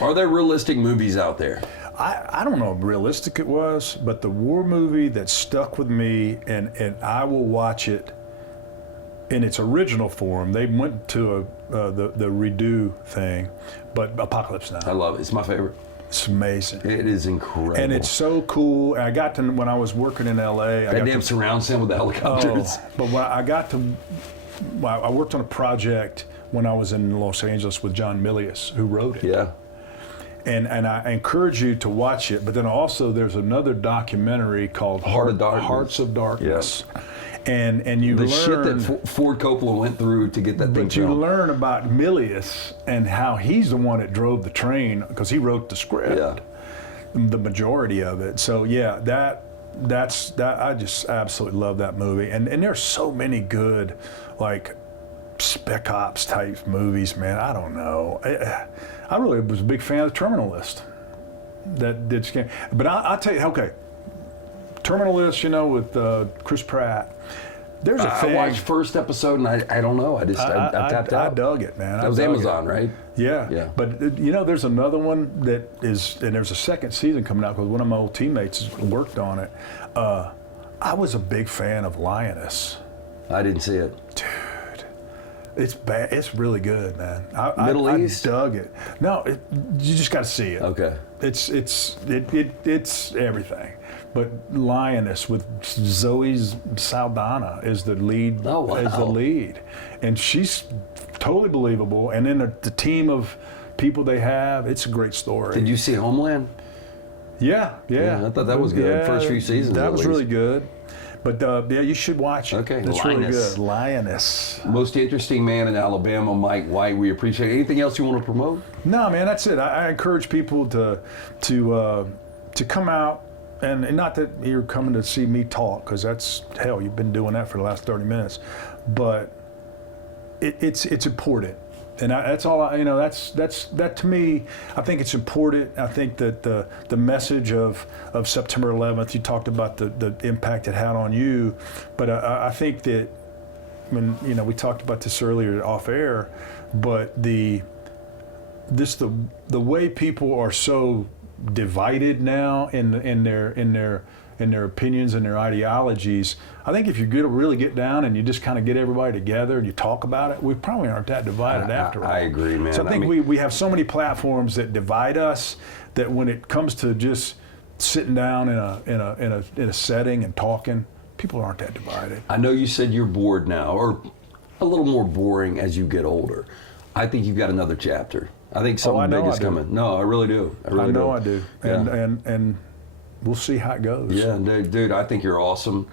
Are there realistic movies out there? I don't know how realistic it was, but the war movie that stuck with me, and I will watch it in its original form. They went to the redo thing, but Apocalypse Now. I love it. It's my favorite. It's amazing. It is incredible. And it's so cool. I got to, when I was working in LA, that damn surround sound with the helicopters. But when I worked on a project when I was in Los Angeles with John Milius, who wrote it. Yeah. And I encourage you to watch it. But then also there's another documentary called Hearts of Darkness. Yeah. And you learn the shit that Ford Coppola went through to get that thing. But you learn about Milius and how he's the one that drove the train, because he wrote the script. Yeah. The majority of it. So yeah, that's I just absolutely love that movie. And there's so many good, like, spec ops type movies, man. I don't know. I really was a big fan of Terminal List. That did scare. But I'll tell you, okay, Terminal List, you know, with Chris Pratt. There's a thing. I watched first episode and I don't know. I tapped out. I dug it, man. That was Amazon, right? Yeah. Yeah. But you know, there's another one that is, and there's a second season coming out because one of my old teammates worked on it. I was a big fan of Lioness. I didn't see it. Dude, it's bad. It's really good, man. Middle East? I dug it. No, you just got to see it. Okay. It's everything. But Lioness with Zoe Saldana is the lead. Oh, wow. Is the lead, and she's totally believable. And then the team of people they have. It's a great story. Did you see Homeland? Yeah. I thought that was good. First few seasons. That at was least. really good. But yeah, you should watch it. Okay, it's really good. Lioness. Most interesting man in Alabama, Mike White. We appreciate it. Anything else you want to promote? No, man, that's it. I encourage people to come out, and not that you're coming to see me talk, because that's hell. You've been doing that for the last 30 minutes, but it's important. And that's all. That to me. I think it's important. I think that the message of September 11th. You talked about the impact it had on you, but I think that when we talked about this earlier off air, but the way people are so divided now in their opinions and their ideologies. I think if you really get down and you just kind of get everybody together and you talk about it, we probably aren't that divided after all. I agree, man. So I think we have so many platforms that divide us that when it comes to just sitting down in a setting and talking, people aren't that divided. I know you said you're bored now, or a little more boring as you get older. I think you've got another chapter. I think something big is coming. No, I really do. I know I do. And we'll see how it goes. Yeah, dude, I think you're awesome.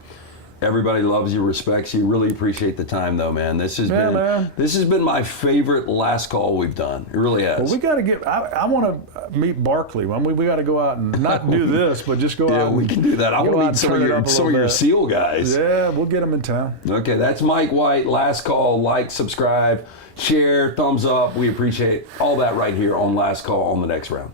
Everybody loves you, respects you. Really appreciate the time, though, man. This has been my favorite last call we've done. It really has. Well, we got to get. I want to meet Barkley. We got to go out and not do this, but just go out. Yeah, we can do that. I want to meet some of your SEAL guys. Yeah, we'll get them in town. Okay, that's Mike White. Last call. Like, subscribe, share, thumbs up. We appreciate all that right here on Last Call on the next round.